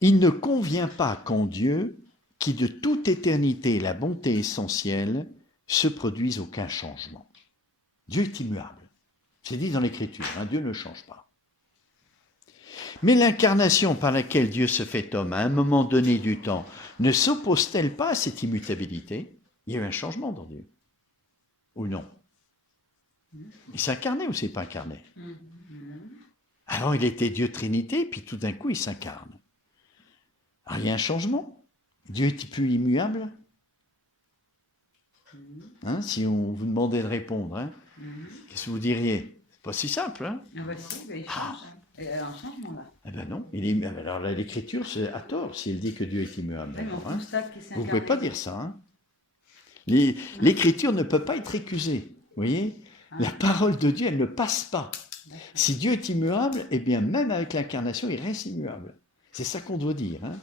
Il ne convient pas qu'en Dieu, qui de toute éternité est la bonté essentielle, se produise aucun changement. Dieu est immuable. C'est dit dans l'Écriture, hein, Dieu ne change pas. Mais l'incarnation par laquelle Dieu se fait homme à un moment donné du temps ne s'oppose-t-elle pas à cette immutabilité? Il y a eu un changement dans Dieu. Ou non? Il s'est incarné ou s'est pas incarné? Avant, il était Dieu Trinité, puis tout d'un coup, il s'incarne. Alors, il y a un changement. Dieu est plus immuable? Hein, si on vous demandait de répondre, hein, qu'est-ce que vous diriez? C'est pas si simple. Hein? Ah bah si, bah il change. Il y a un changement là. Eh ben non. Alors là, l'Écriture, c'est à tort si elle dit que Dieu est immuable. Oui, mais on Hein. constate qu'il s'est Vous ne incarné. pouvez pas dire ça. Hein. L'Écriture ne peut pas être récusée. Vous voyez? La parole de Dieu, elle ne passe pas. Si Dieu est immuable, eh bien, même avec l'incarnation, il reste immuable. C'est ça qu'on doit dire. Hein.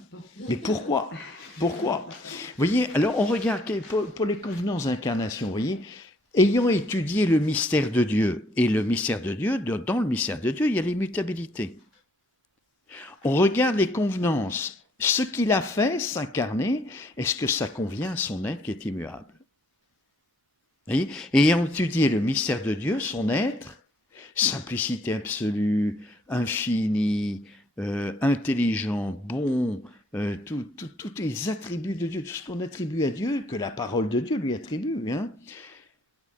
Mais pourquoi? Pourquoi? Vous voyez, alors on regarde pour les convenances d'incarnation, vous voyez, ayant étudié le mystère de Dieu, et le mystère de Dieu, dans le mystère de Dieu, il y a l'immutabilité. On regarde les convenances. Ce qu'il a fait, s'incarner, est-ce que ça convient à son être qui est immuable? Vous voyez? Ayant étudié le mystère de Dieu, son être, simplicité absolue, infini, intelligent, bon, tous les attributs de Dieu, tout ce qu'on attribue à Dieu, que la parole de Dieu lui attribue. Hein.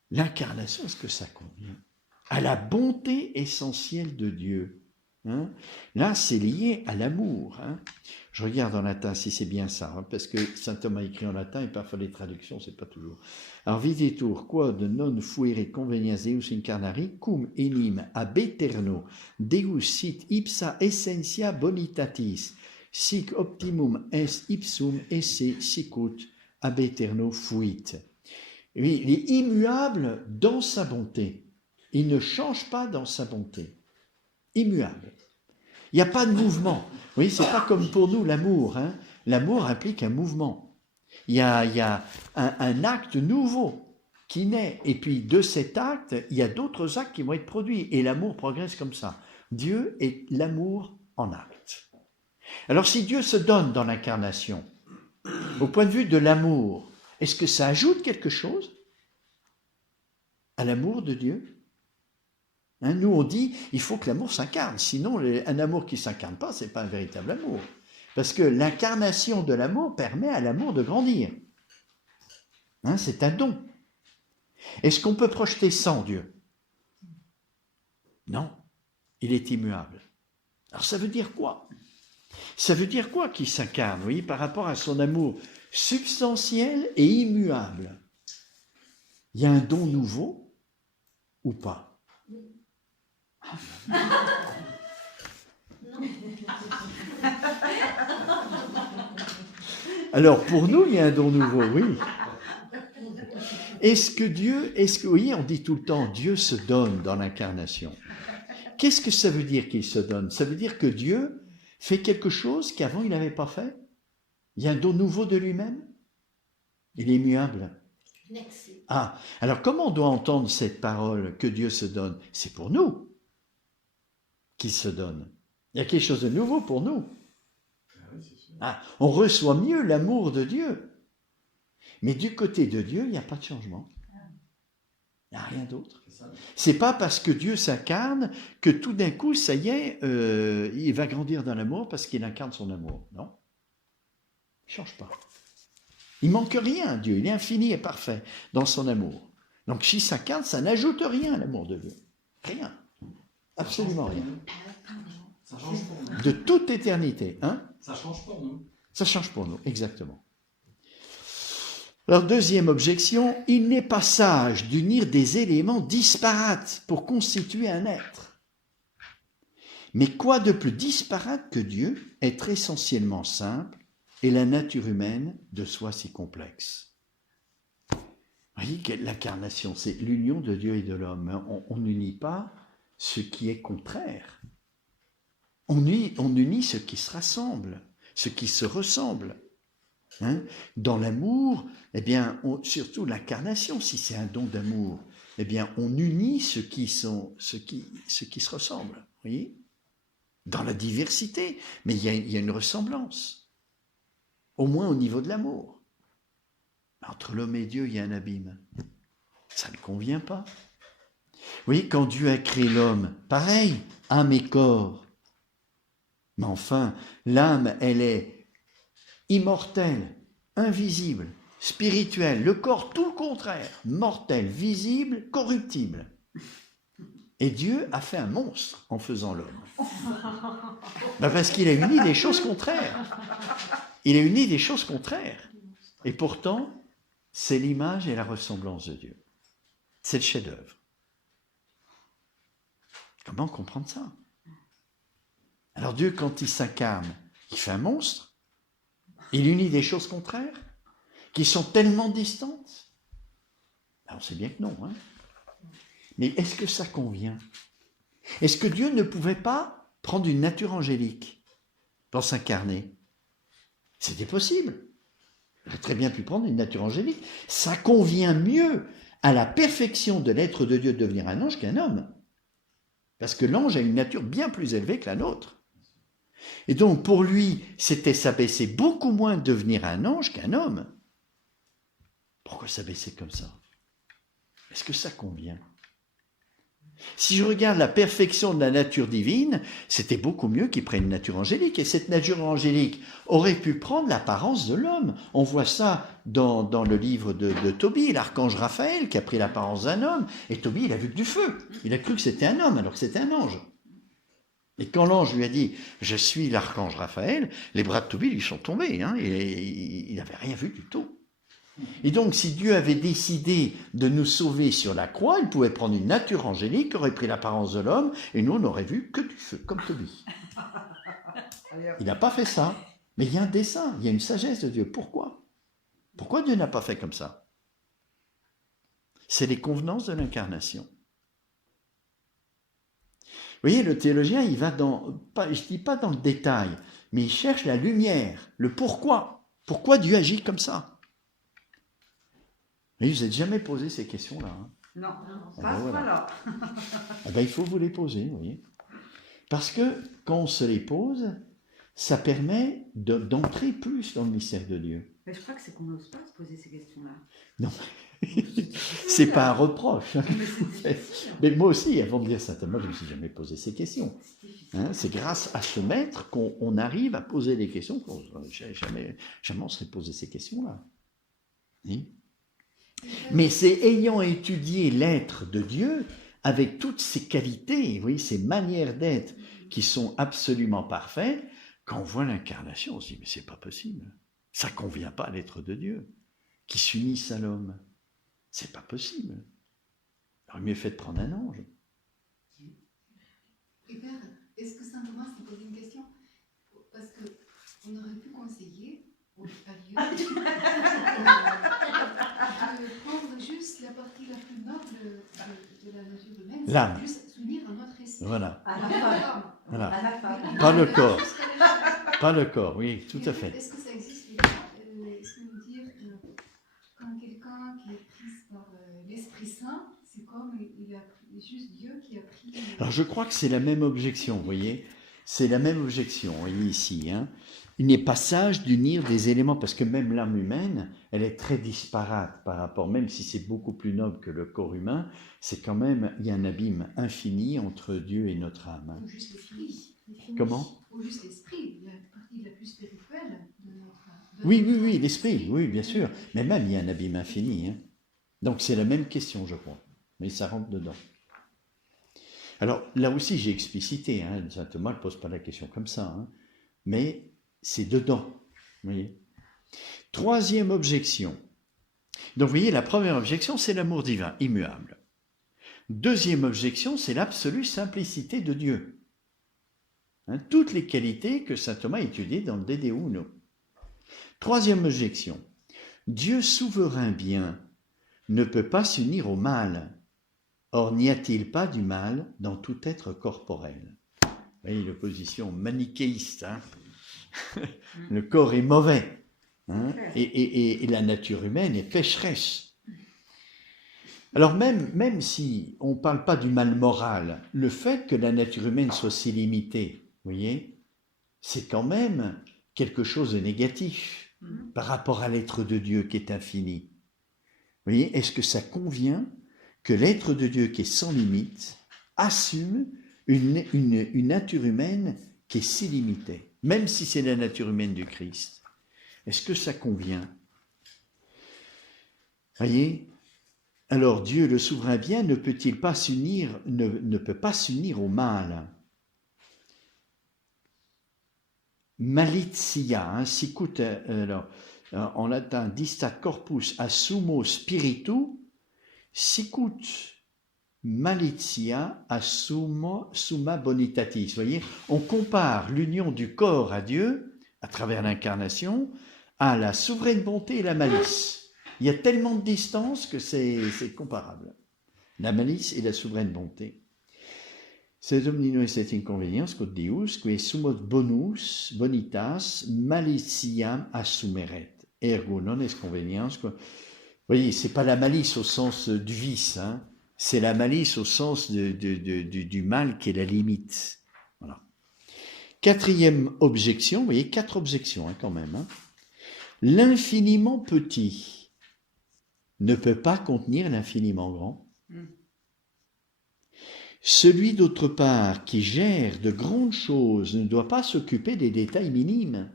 L'incarnation, est-ce que ça convient à la bonté essentielle de Dieu? Hein. Là, c'est lié à l'amour. Hein. Je regarde en latin si c'est bien ça, hein, parce que saint Thomas écrit en latin et parfois les traductions, c'est pas toujours. Alors, videtur quod non fuere convenias Deus incarnari, cum enim ab aeterno Deus sit ipsa essentia bonitatis, sic optimum est ipsum esse sicut ab aeterno fuit. Oui, il est immuable dans sa bonté. Il ne change pas dans sa bonté. Immuable. Il n'y a pas de mouvement. Oui, c'est pas comme pour nous l'amour. Hein. L'amour implique un mouvement. Il y a un acte nouveau qui naît. Et puis de cet acte, il y a d'autres actes qui vont être produits. Et l'amour progresse comme ça. Dieu est l'amour en acte. Alors si Dieu se donne dans l'incarnation, au point de vue de l'amour, est-ce que ça ajoute quelque chose à l'amour de Dieu? Hein, nous, on dit il faut que l'amour s'incarne. Sinon, un amour qui ne s'incarne pas, ce n'est pas un véritable amour. Parce que l'incarnation de l'amour permet à l'amour de grandir. Hein, c'est un don. Est-ce qu'on peut projeter sans Dieu? Non. Il est immuable. Alors ça veut dire quoi? Ça veut dire quoi qu'il s'incarne, vous voyez, par rapport à son amour substantiel et immuable? Il y a un don nouveau ou pas? Alors pour nous, il y a un don nouveau, oui. Vous voyez, on dit tout le temps, Dieu se donne dans l'incarnation. Qu'est-ce que ça veut dire qu'il se donne? Ça veut dire que Dieu fait quelque chose qu'avant il n'avait pas fait? Il y a un don nouveau de lui-même? Il est immuable. Ah, alors comment on doit entendre cette parole que Dieu se donne? C'est pour nous qu'il se donne. Il y a quelque chose de nouveau pour nous. Ah, on reçoit mieux l'amour de Dieu. Mais du côté de Dieu, il n'y a pas de changement. Il n'y a rien d'autre. C'est pas parce que Dieu s'incarne que tout d'un coup, ça y est, il va grandir dans l'amour parce qu'il incarne son amour. Non. Il ne change pas. Il manque rien à Dieu. Il est infini et parfait dans son amour. Donc s'il s'incarne, ça n'ajoute rien à l'amour de Dieu. Rien. Absolument rien. Ça change pour nous. De toute éternité. Hein? Ça change pour nous. Ça change pour nous, exactement. Alors, deuxième objection, il n'est pas sage d'unir des éléments disparates pour constituer un être. Mais quoi de plus disparate que Dieu, être essentiellement simple, et la nature humaine de soi si complexe? Vous voyez que l'incarnation, c'est l'union de Dieu et de l'homme. On n'unit pas ce qui est contraire. On unit ce qui se rassemble, ce qui se ressemble. Hein? Dans l'amour, eh bien, surtout l'incarnation, si c'est un don d'amour, eh bien, on unit ce qui se ressemble. Vous voyez? Dans la diversité, mais il y a une ressemblance, au moins au niveau de l'amour. Entre l'homme et Dieu, il y a un abîme. Ça ne convient pas. Vous voyez, quand Dieu a créé l'homme, pareil, âme et corps. Mais enfin, l'âme, elle est immortelle, invisible, spirituelle. Le corps, tout le contraire, mortel, visible, corruptible. Et Dieu a fait un monstre en faisant l'homme. Parce qu'il a uni des choses contraires. Il a uni des choses contraires. Et pourtant, c'est l'image et la ressemblance de Dieu. C'est le chef-d'œuvre. Comment comprendre ça? Alors Dieu, quand il s'incarne, il fait un monstre. Il unit des choses contraires qui sont tellement distantes. On sait bien que non. Hein? Mais est-ce que ça convient? Est-ce que Dieu ne pouvait pas prendre une nature angélique pour s'incarner? C'était possible. Il aurait très bien pu prendre une nature angélique. Ça convient mieux à la perfection de l'être de Dieu de devenir un ange qu'un homme. Parce que l'ange a une nature bien plus élevée que la nôtre. Et donc, pour lui, c'était s'abaisser beaucoup moins de devenir un ange qu'un homme. Pourquoi s'abaisser comme ça? Est-ce que ça convient? Si je regarde la perfection de la nature divine, c'était beaucoup mieux qu'il prenne une nature angélique. Et cette nature angélique aurait pu prendre l'apparence de l'homme. On voit ça dans le livre de Tobie, l'archange Raphaël, qui a pris l'apparence d'un homme. Et Tobie, il a vu que du feu. Il a cru que c'était un homme, alors que c'était un ange. Et quand l'ange lui a dit « Je suis l'archange Raphaël », les bras de Tobie lui sont tombés. Hein, il n'avait rien vu du tout. Et donc, si Dieu avait décidé de nous sauver sur la croix, il pouvait prendre une nature angélique qui aurait pris l'apparence de l'homme, et nous, on n'aurait vu que du feu, comme Tobie. Il n'a pas fait ça. Mais il y a un dessein, il y a une sagesse de Dieu. Pourquoi? Pourquoi Dieu n'a pas fait comme ça? C'est les convenances de l'incarnation. Vous voyez, le théologien, il va je ne dis pas dans le détail, mais il cherche la lumière, le pourquoi. Pourquoi Dieu agit comme ça? Mais vous n'êtes jamais posé ces questions-là. Hein? Non, Ah pas ben voilà. voilà. Ah ben, il faut vous les poser, vous voyez. Parce que quand on se les pose, ça permet d'entrer plus dans le mystère de Dieu. Mais je crois que c'est qu'on n'ose pas se poser ces questions-là. Non, c'est pas un reproche. Hein. Mais c'est difficile. Mais moi aussi, avant de dire Saint Thomas, je ne me suis jamais posé ces questions. Hein, c'est grâce à ce maître qu'on arrive à poser des questions. Jamais on serait posé ces questions-là. Oui. Mais c'est ayant étudié l'être de Dieu, avec toutes ses qualités, vous voyez, ses manières d'être qui sont absolument parfaites, quand on voit l'incarnation, on se dit, mais c'est pas possible. Ça convient pas à l'être de Dieu, qui s'unisse à l'homme. C'est pas possible. Il aurait mieux fait de prendre un ange. Et Père, est-ce que Saint Thomas s'est posé une question? Parce qu'on aurait pu conseiller à Dieu de prendre juste la partie la plus noble de la nature humaine, L'âme. juste s'unir à notre esprit. Voilà. À la femme. Voilà. À la femme. Pas le corps. Pas le corps, oui, tout à fait. Est-ce que ça existe déjà? Est-ce que vous dire que quand quelqu'un qui est pris par l'Esprit Saint, c'est comme il a juste Dieu qui a pris... Alors je crois que c'est la même objection, vous voyez. C'est la même objection, vous voyez ici. Hein. Il n'est pas sage d'unir des éléments, parce que même l'âme humaine, elle est très disparate par rapport, même si c'est beaucoup plus noble que le corps humain, c'est quand même, il y a un abîme infini entre Dieu et notre âme. Hein. Ou juste l'esprit. Comment? Ou juste l'esprit, la partie la plus spirituelle de notre âme. Oui, l'esprit, oui, bien sûr. Mais même, il y a un abîme infini. Hein. Donc c'est la même question, je crois. Mais ça rentre dedans. Alors, là aussi, j'ai explicité. Hein. Saint Thomas ne pose pas la question comme ça. Hein. Mais c'est dedans. Vous voyez. Troisième objection. Donc, vous voyez, la première objection, c'est l'amour divin, immuable. Deuxième objection, c'est l'absolue simplicité de Dieu. Hein, toutes les qualités que saint Thomas a étudiées dans le De Deum. Troisième objection. Dieu souverain bien ne peut pas s'unir au mal. Or, n'y a-t-il pas du mal dans tout être corporel? Vous voyez, l'opposition manichéiste. Hein. Le corps est mauvais. Hein, et la nature humaine est pécheresse. Alors même si on ne parle pas du mal moral, le fait que la nature humaine soit si limitée, vous voyez, c'est quand même quelque chose de négatif par rapport à l'être de Dieu qui est infini. Vous voyez, est-ce que ça convient que l'être de Dieu qui est sans limite assume une nature humaine qui est si limitée, même si c'est la nature humaine du Christ? Est-ce que ça convient? Voyez? Alors Dieu, le souverain bien, ne peut-il pas s'unir, ne peut pas s'unir au mal. Malitia, hein, alors, en latin, distat corpus assumo spiritu, sicut malitia summa bonitatis. Vous voyez, on compare l'union du corps à Dieu, à travers l'incarnation, à la souveraine bonté et la malice. Il y a tellement de distance que c'est comparable. La malice et la souveraine bonté. Sed omnino esset inconveniens quod Deus, qui summo bonus bonitas maliciam assumeret. Ergo non est conveniens. Vous voyez, c'est pas la malice au sens du vice, hein. C'est la malice au sens du mal qui est la limite. Voilà. Quatrième objection, vous voyez, 4 objections quand même. Hein. L'infiniment petit ne peut pas contenir l'infiniment grand. Celui d'autre part qui gère de grandes choses ne doit pas s'occuper des détails minimes.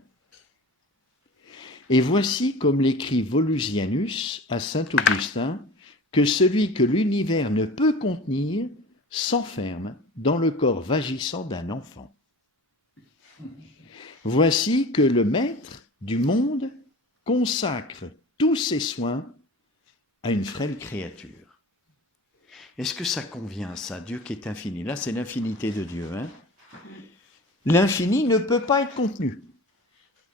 Et voici comme l'écrit Volusianus à saint Augustin, que celui que l'univers ne peut contenir s'enferme dans le corps vagissant d'un enfant. Voici que le maître du monde consacre tous ses soins à une frêle créature. Est-ce que ça convient, ça, Dieu qui est infini? Là, c'est l'infinité de Dieu. Hein? L'infini ne peut pas être contenu.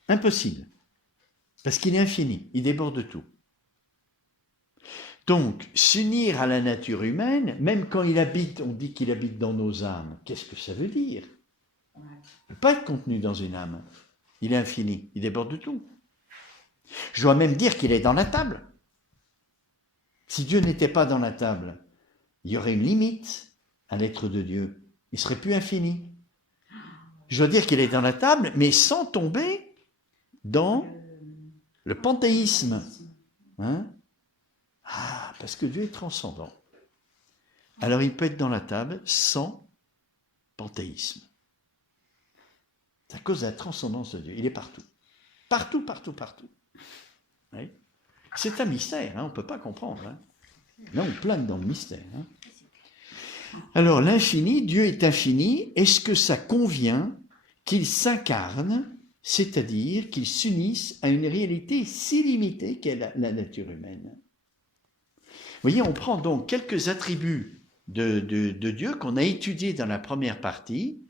Impossible. Parce qu'il est infini, il déborde tout. Donc, s'unir à la nature humaine, même quand il habite, on dit qu'il habite dans nos âmes, qu'est-ce que ça veut dire? Il ne peut pas être contenu dans une âme. Il est infini, il déborde de tout. Je dois même dire qu'il est dans la table. Si Dieu n'était pas dans la table, il y aurait une limite à l'être de Dieu. Il ne serait plus infini. Je dois dire qu'il est dans la table, mais sans tomber dans le panthéisme. Hein? Ah, parce que Dieu est transcendant. Alors il peut être dans la table sans panthéisme. C'est à cause de la transcendance de Dieu. Il est partout. Partout, partout, partout. Oui. C'est un mystère, hein, on ne peut pas comprendre. Hein. Là, on plane dans le mystère. Hein. Alors, l'infini, Dieu est infini. Est-ce que ça convient qu'il s'incarne, c'est-à-dire qu'il s'unisse à une réalité si limitée qu'est la nature humaine? Vous voyez, on prend donc quelques attributs de Dieu qu'on a étudiés dans la première partie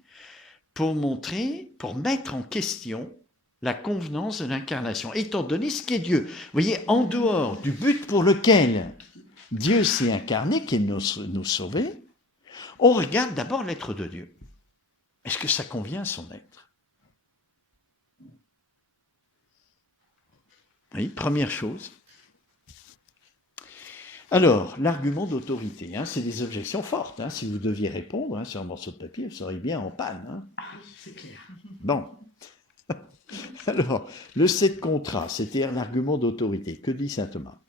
pour montrer, pour mettre en question la convenance de l'incarnation, étant donné ce qu'est Dieu. Vous voyez, en dehors du but pour lequel Dieu s'est incarné, qui est de nous sauver, on regarde d'abord l'être de Dieu. Est-ce que ça convient à son être? Oui, première chose. Alors, l'argument d'autorité, hein, c'est des objections fortes. Hein, si vous deviez répondre hein, sur un morceau de papier, vous seriez bien en panne. Hein. Ah oui, c'est clair. Bon. Alors, le 7 contra, c'est-à-dire l'argument d'autorité. Que dit saint Thomas?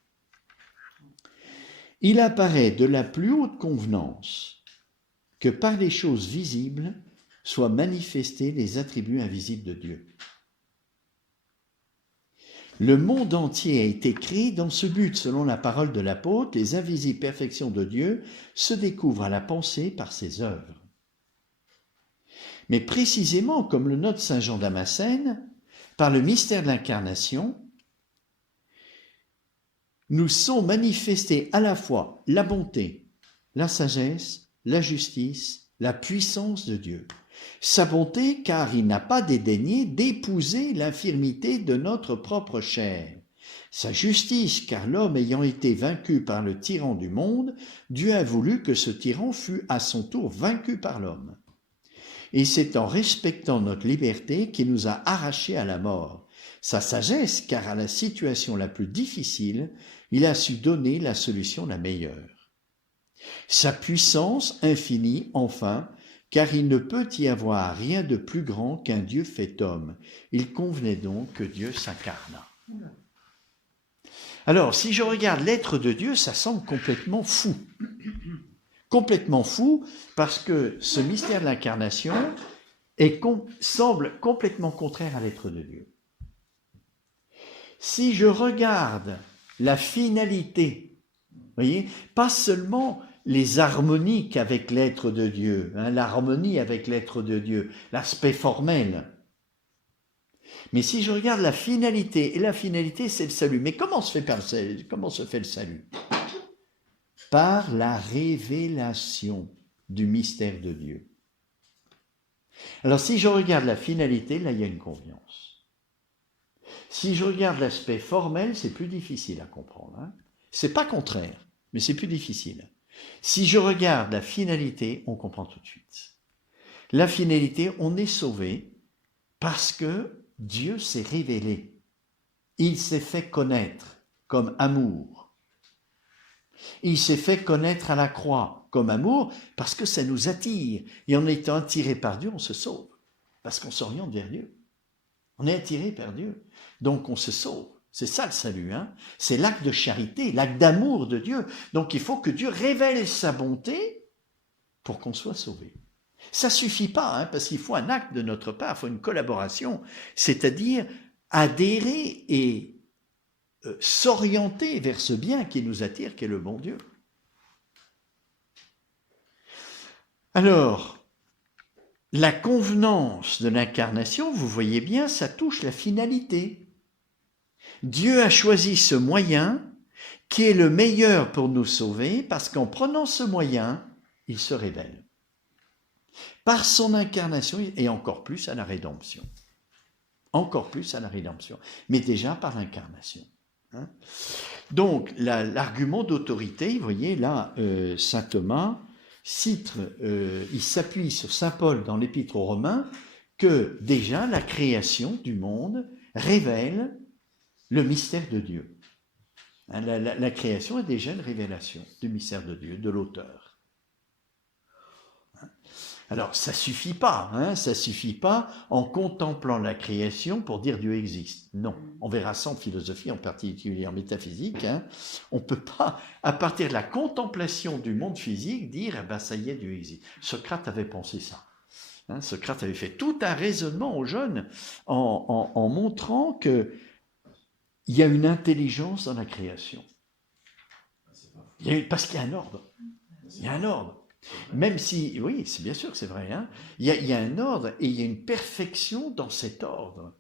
Il apparaît de la plus haute convenance que par les choses visibles soient manifestés les attributs invisibles de Dieu. Le monde entier a été créé dans ce but, selon la parole de l'apôtre, les invisibles perfections de Dieu se découvrent à la pensée par ses œuvres. Mais précisément, comme le note saint Jean Damascène, par le mystère de l'incarnation, nous sont manifestés à la fois la bonté, la sagesse, la justice, la puissance de Dieu. Sa bonté, car il n'a pas dédaigné d'épouser l'infirmité de notre propre chair. Sa justice, car l'homme ayant été vaincu par le tyran du monde, Dieu a voulu que ce tyran fût à son tour vaincu par l'homme. Et c'est en respectant notre liberté qu'il nous a arrachés à la mort. Sa sagesse, car à la situation la plus difficile, il a su donner la solution la meilleure. Sa puissance infinie, enfin, car il ne peut y avoir rien de plus grand qu'un Dieu fait homme. Il convenait donc que Dieu s'incarnât. Alors, si je regarde l'être de Dieu, ça semble complètement fou. Complètement fou, parce que ce mystère de l'incarnation semble complètement contraire à l'être de Dieu. Si je regarde la finalité, vous voyez, pas seulement les harmonies qu'avec l'être de Dieu, hein, l'harmonie avec l'être de Dieu, l'aspect formel. Mais si je regarde la finalité, et la finalité c'est le salut, mais comment se fait le salut? Par la révélation du mystère de Dieu. Alors si je regarde la finalité, là il y a une confiance. Si je regarde l'aspect formel, c'est plus difficile à comprendre. Hein. C'est pas contraire, mais c'est plus difficile. Si je regarde la finalité, on comprend tout de suite. La finalité, on est sauvé parce que Dieu s'est révélé. Il s'est fait connaître comme amour. Il s'est fait connaître à la croix comme amour parce que ça nous attire. Et en étant attiré par Dieu, on se sauve. Parce qu'on s'oriente vers Dieu. On est attiré par Dieu. Donc on se sauve. C'est ça le salut. Hein? C'est l'acte de charité, l'acte d'amour de Dieu. Donc il faut que Dieu révèle sa bonté pour qu'on soit sauvé. Ça suffit pas, hein, parce qu'il faut un acte de notre part, il faut une collaboration, c'est-à-dire adhérer et s'orienter vers ce bien qui nous attire, qui est le bon Dieu. Alors, la convenance de l'incarnation, vous voyez bien, ça touche la finalité. Dieu a choisi ce moyen qui est le meilleur pour nous sauver, parce qu'en prenant ce moyen, il se révèle. Par son incarnation et encore plus à la rédemption. Encore plus à la rédemption. Mais déjà par l'incarnation. Hein. Donc, l'argument d'autorité, vous voyez là, saint Thomas cite, il s'appuie sur saint Paul dans l'Épître aux Romains, que déjà la création du monde révèle le mystère de Dieu. Hein, la création est déjà une révélation du mystère de Dieu, de l'auteur. Alors, ça suffit pas, hein, ça suffit pas en contemplant la création pour dire Dieu existe. Non, on verra ça en philosophie, en particulier en métaphysique. Hein. On peut pas, à partir de la contemplation du monde physique, dire eh ben ça y est, Dieu existe. Socrate avait pensé ça. Hein, Socrate avait fait tout un raisonnement aux jeunes en montrant que il y a une intelligence dans la création. Parce qu'il y a un ordre. Il y a un ordre. Même si, oui, c'est bien sûr que c'est vrai, hein, il y a un ordre et il y a une perfection dans cet ordre.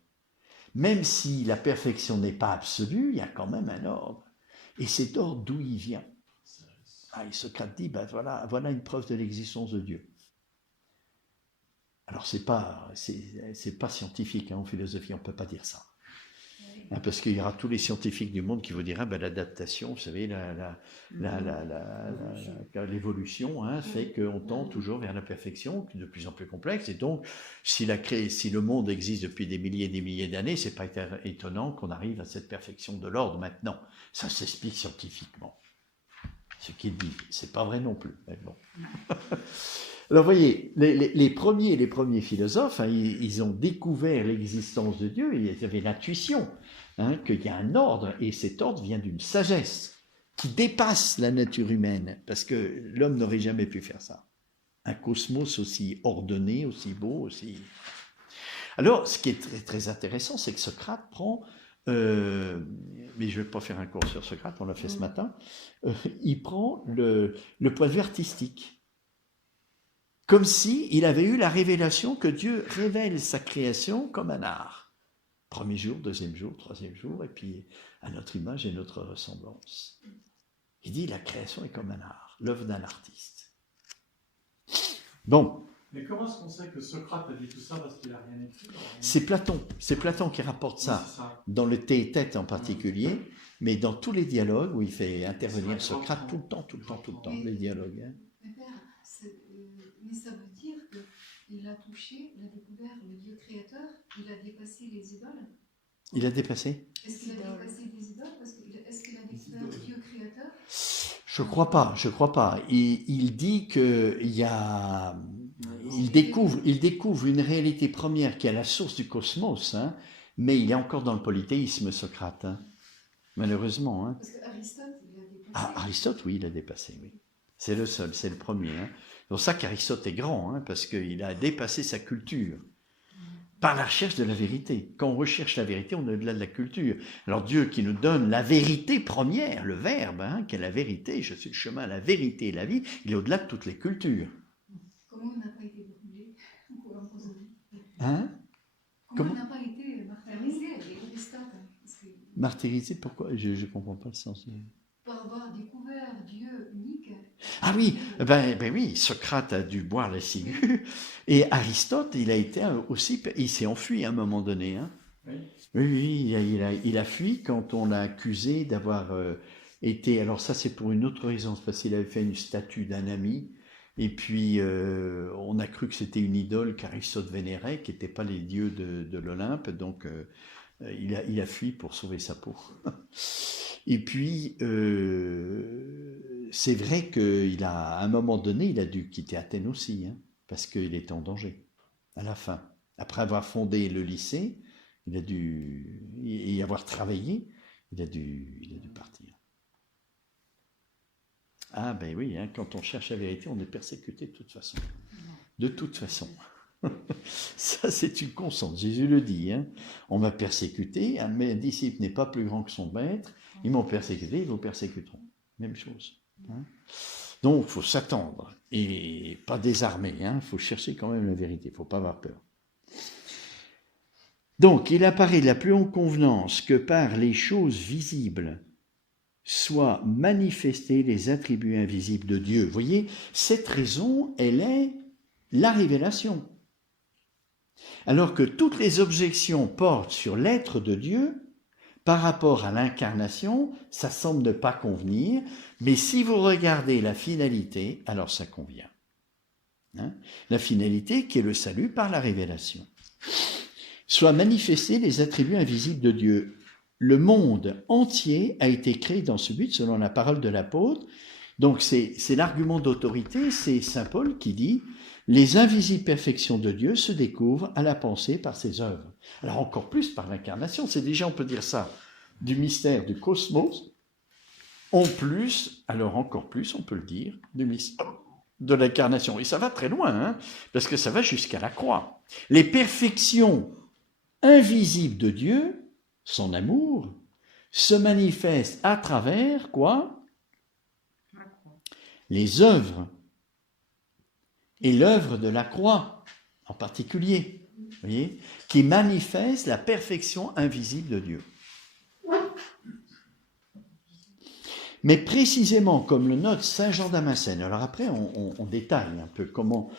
Même si la perfection n'est pas absolue, il y a quand même un ordre. Et cet ordre, d'où il vient? Et Socrate dit, ben voilà une preuve de l'existence de Dieu. Alors c'est pas scientifique, hein, en philosophie, on ne peut pas dire ça. Hein, parce qu'il y aura tous les scientifiques du monde qui vous diront l'adaptation, vous savez, l'évolution hein, fait qu'on tend toujours vers la perfection, qui est de plus en plus complexe. Et donc, si le monde existe depuis des milliers d'années, c'est pas étonnant qu'on arrive à cette perfection de l'ordre maintenant. Ça s'explique scientifiquement. Ce qui dit, c'est pas vrai non plus. Mais bon. Alors, vous voyez, les premiers philosophes, hein, ils ont découvert l'existence de Dieu, ils avaient l'intuition hein, qu'il y a un ordre, et cet ordre vient d'une sagesse qui dépasse la nature humaine, parce que l'homme n'aurait jamais pu faire ça. Un cosmos aussi ordonné, aussi beau, aussi... Alors, ce qui est très, très intéressant, c'est que Socrate prend... mais je ne vais pas faire un cours sur Socrate, on l'a fait ce matin, il prend le point de vue artistique. Comme s'il avait eu la révélation que Dieu révèle sa création comme un art. Premier jour, deuxième jour, troisième jour, et puis à notre image et notre ressemblance. Il dit la création est comme un art, l'œuvre d'un artiste. Bon. Mais comment est-ce qu'on sait que Socrate a dit tout ça parce qu'il n'a rien écrit? C'est Platon qui rapporte ça, oui, ça. Dans le Thé et Tête en particulier, mais dans tous les dialogues où il fait intervenir Socrate tout le temps, les dialogues. Hein. Mais père, mais ça veut dire qu'il a touché, il a découvert le Dieu créateur, il a dépassé les idoles. Il a dépassé? Est-ce qu'il a dépassé les idoles? Est-ce qu'il a découvert le Dieu créateur? Je crois pas. Il dit qu'il y a... Il découvre une réalité première qui est la source du cosmos, hein, mais il est encore dans le polythéisme, Socrate, hein, malheureusement. Hein. Parce qu'Aristote, il a dépassé. Aristote, oui, il a dépassé, oui. C'est le seul, c'est le premier. Hein. C'est pour ça qu'Aristote est grand, hein, parce qu'il a dépassé sa culture par la recherche de la vérité. Quand on recherche la vérité, on est au-delà de la culture. Alors Dieu qui nous donne la vérité première, le Verbe, hein, qui est la vérité, je suis le chemin, la vérité et la vie, il est au-delà de toutes les cultures. Comment on n'a pas été brûlé ou empoisonné? Hein? Comment on n'a pas été martyrisé? Martyrisé, pourquoi? Je ne comprends pas le sens. Pour avoir découvert Dieu unique. Ah oui, ben oui, Socrate a dû boire la ciguë, et Aristote, il a été aussi, il s'est enfui à un moment donné. Hein. Oui. Oui, il a fui quand on l'a accusé d'avoir été, alors ça c'est pour une autre raison, c'est parce qu'il avait fait une statue d'un ami, et puis on a cru que c'était une idole qu'Aristote vénérait, qui n'était pas les dieux de l'Olympe, donc il a fui pour sauver sa peau. Et puis, c'est vrai qu'à un moment donné, il a dû quitter Athènes aussi, hein, parce qu'il était en danger, à la fin. Après avoir fondé le lycée, il a dû y avoir travaillé, il a dû partir. Ah ben oui, hein, quand on cherche la vérité, on est persécuté de toute façon. De toute façon. Ça, c'est une constante. Jésus le dit. Hein. On m'a persécuté, un disciple n'est pas plus grand que son maître. Ils m'ont persécuté, ils vous persécuteront. Même chose. Hein. Donc, il faut s'attendre et pas désarmer. Il faut chercher quand même la vérité. Il ne faut pas avoir peur. Donc, il apparaît de la plus haute convenance que par les choses visibles soient manifestés les attributs invisibles de Dieu. Vous voyez, cette raison, elle est la révélation. Alors que toutes les objections portent sur l'être de Dieu, par rapport à l'incarnation, ça semble ne pas convenir, mais si vous regardez la finalité, alors ça convient. Hein? La finalité qui est le salut par la révélation. Soient manifestés les attributs invisibles de Dieu. Le monde entier a été créé dans ce but, selon la parole de l'apôtre. Donc c'est l'argument d'autorité, c'est saint Paul qui dit « Les invisibles perfections de Dieu se découvrent à la pensée par ses œuvres. » Alors encore plus par l'incarnation, c'est déjà, on peut dire ça, du mystère du cosmos, en plus, alors encore plus, on peut le dire, du mystère de l'incarnation. Et ça va très loin, hein, parce que ça va jusqu'à la croix. Les perfections invisibles de Dieu, son amour, se manifestent à travers quoi? Les œuvres. Et l'œuvre de la croix, en particulier, vous voyez, qui manifeste la perfection invisible de Dieu. Mais précisément, comme le note saint Jean Damascène, alors après on détaille un peu comment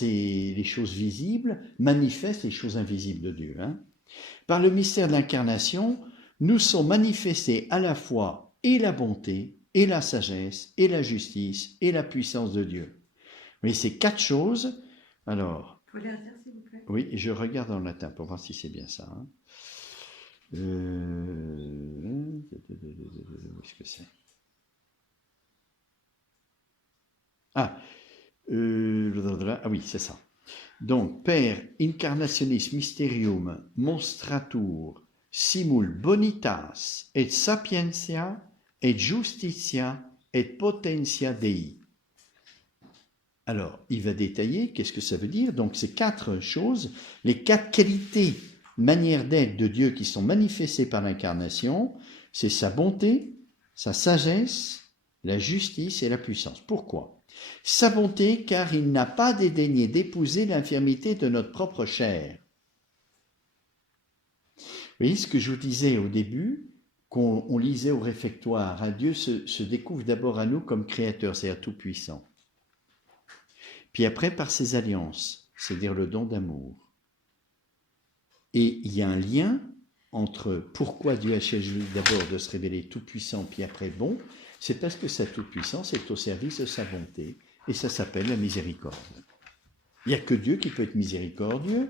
les choses visibles manifestent les choses invisibles de Dieu. Hein. Par le mystère de l'incarnation, nous sont manifestés à la fois et la bonté, et la sagesse, et la justice, et la puissance de Dieu. Mais ces quatre choses, alors... Vous pouvez les redire, s'il vous plaît? Oui, je regarde en latin pour voir si c'est bien ça. Hein. Où est-ce que c'est? Ah oui, c'est ça. Donc, per incarnationis mysterium monstratur simul bonitas et sapientia et justitia et potentia Dei. Alors, il va détailler qu'est-ce que ça veut dire. Donc, ces quatre choses, les quatre qualités, manières d'être de Dieu qui sont manifestées par l'incarnation, c'est sa bonté, sa sagesse, la justice et la puissance. Pourquoi? Sa bonté, car il n'a pas dédaigné d'épouser l'infirmité de notre propre chair. Vous voyez ce que je vous disais au début, qu'on lisait au réfectoire, hein, Dieu se découvre d'abord à nous comme créateur, c'est-à-dire tout-puissant. Puis après, par ses alliances, c'est-à-dire le don d'amour. Et il y a un lien entre pourquoi Dieu a choisi d'abord de se révéler tout-puissant, puis après bon, c'est parce que sa toute-puissance est au service de sa bonté, et ça s'appelle la miséricorde. Il n'y a que Dieu qui peut être miséricordieux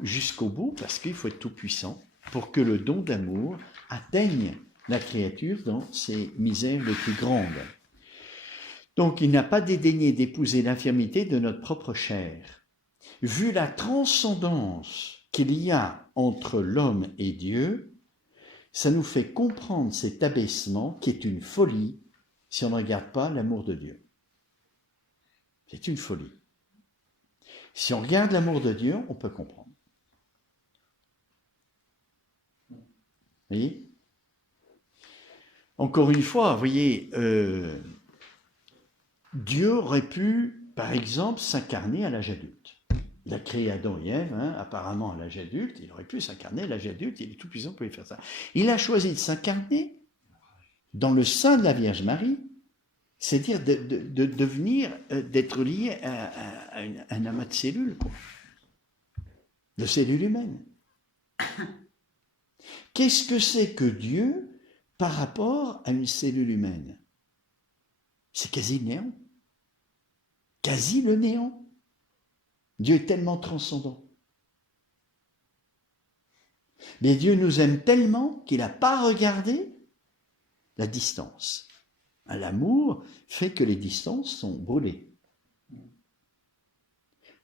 jusqu'au bout, parce qu'il faut être tout-puissant, pour que le don d'amour atteigne la créature dans ses misères les plus grandes. Donc il n'a pas dédaigné d'épouser l'infirmité de notre propre chair. Vu la transcendance qu'il y a entre l'homme et Dieu, ça nous fait comprendre cet abaissement qui est une folie si on ne regarde pas l'amour de Dieu. C'est une folie. Si on regarde l'amour de Dieu, on peut comprendre. Vous voyez ? Encore une fois, vous voyez, Dieu aurait pu, par exemple, s'incarner à l'âge adulte. Il a créé Adam et Ève, apparemment à l'âge adulte. Il aurait pu s'incarner à l'âge adulte, il est tout puissant pour faire ça. Il a choisi de s'incarner dans le sein de la Vierge Marie, c'est-à-dire de devenir, d'être lié à un amas de cellules, quoi. De cellules humaines. Qu'est-ce que c'est que Dieu par rapport à une cellule humaine? C'est quasi le néant. Quasi le néant. Dieu est tellement transcendant. Mais Dieu nous aime tellement qu'il n'a pas regardé la distance. L'amour fait que les distances sont brûlées.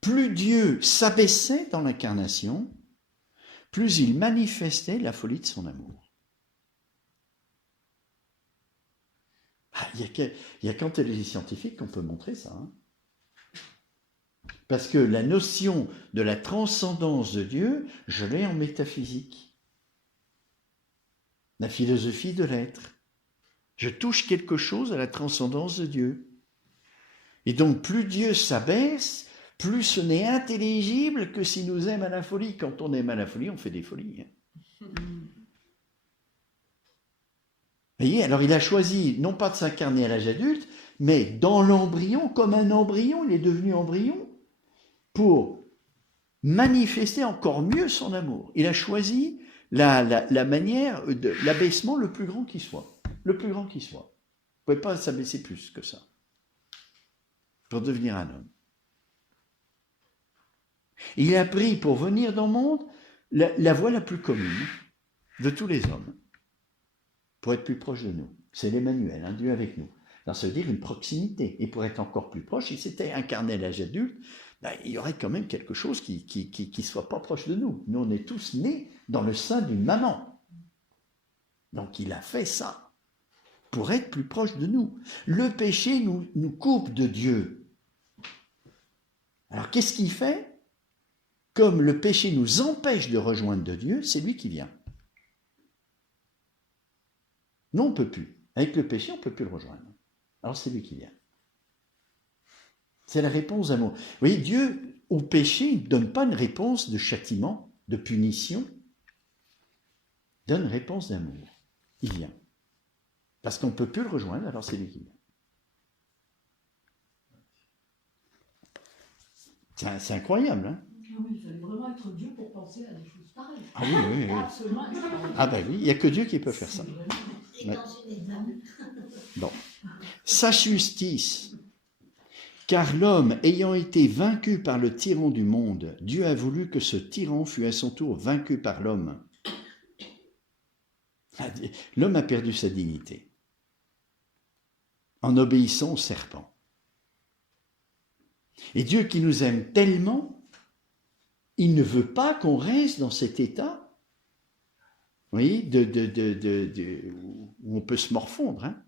Plus Dieu s'abaissait dans l'incarnation, plus il manifestait la folie de son amour. Il n'y a qu'en théologie scientifique qu'on peut montrer ça. Parce que la notion de la transcendance de Dieu, je l'ai en métaphysique. La philosophie de l'être. Je touche quelque chose à la transcendance de Dieu. Et donc, plus Dieu s'abaisse, plus ce n'est intelligible que s'il nous aime à la folie. Quand on aime à la folie, on fait des folies. Vous voyez, alors il a choisi non pas de s'incarner à l'âge adulte, mais dans l'embryon, comme un embryon, il est devenu embryon, pour manifester encore mieux son amour. Il a choisi la manière de l'abaissement le plus grand qui soit. Le plus grand qui soit. Vous ne pouvez pas s'abaisser plus que ça pour devenir un homme. Il a pris pour venir dans le monde la voie la plus commune de tous les hommes pour être plus proche de nous. C'est l'Emmanuel, Dieu avec nous. Alors, ça veut dire une proximité. Et pour être encore plus proche, il s'était incarné à l'âge adulte, il y aurait quand même quelque chose qui ne soit pas proche de nous. Nous, on est tous nés dans le sein d'une maman. Donc, il a fait ça pour être plus proche de nous. Le péché nous coupe de Dieu. Alors, qu'est-ce qu'il fait? Comme le péché nous empêche de rejoindre de Dieu, c'est lui qui vient. Nous, on ne peut plus. Avec le péché, on ne peut plus le rejoindre. Alors, c'est lui qui vient. C'est la réponse d'amour. Vous voyez, Dieu, au péché, il ne donne pas une réponse de châtiment, de punition. Il donne une réponse d'amour. Il vient. Parce qu'on ne peut plus le rejoindre, alors c'est lui qui vient. C'est incroyable, hein? Ah oui, il fallait vraiment être Dieu pour penser à des choses pareilles. Ah oui, oui. Absolument extraordinaire. Ah ben oui, il n'y a que Dieu qui peut faire ça. Et dans une étape. Bon. Sa justice. Car l'homme ayant été vaincu par le tyran du monde, Dieu a voulu que ce tyran fût à son tour vaincu par l'homme. L'homme a perdu sa dignité en obéissant au serpent. Et Dieu qui nous aime tellement, il ne veut pas qu'on reste dans cet état, vous voyez, où on peut se morfondre. Hein.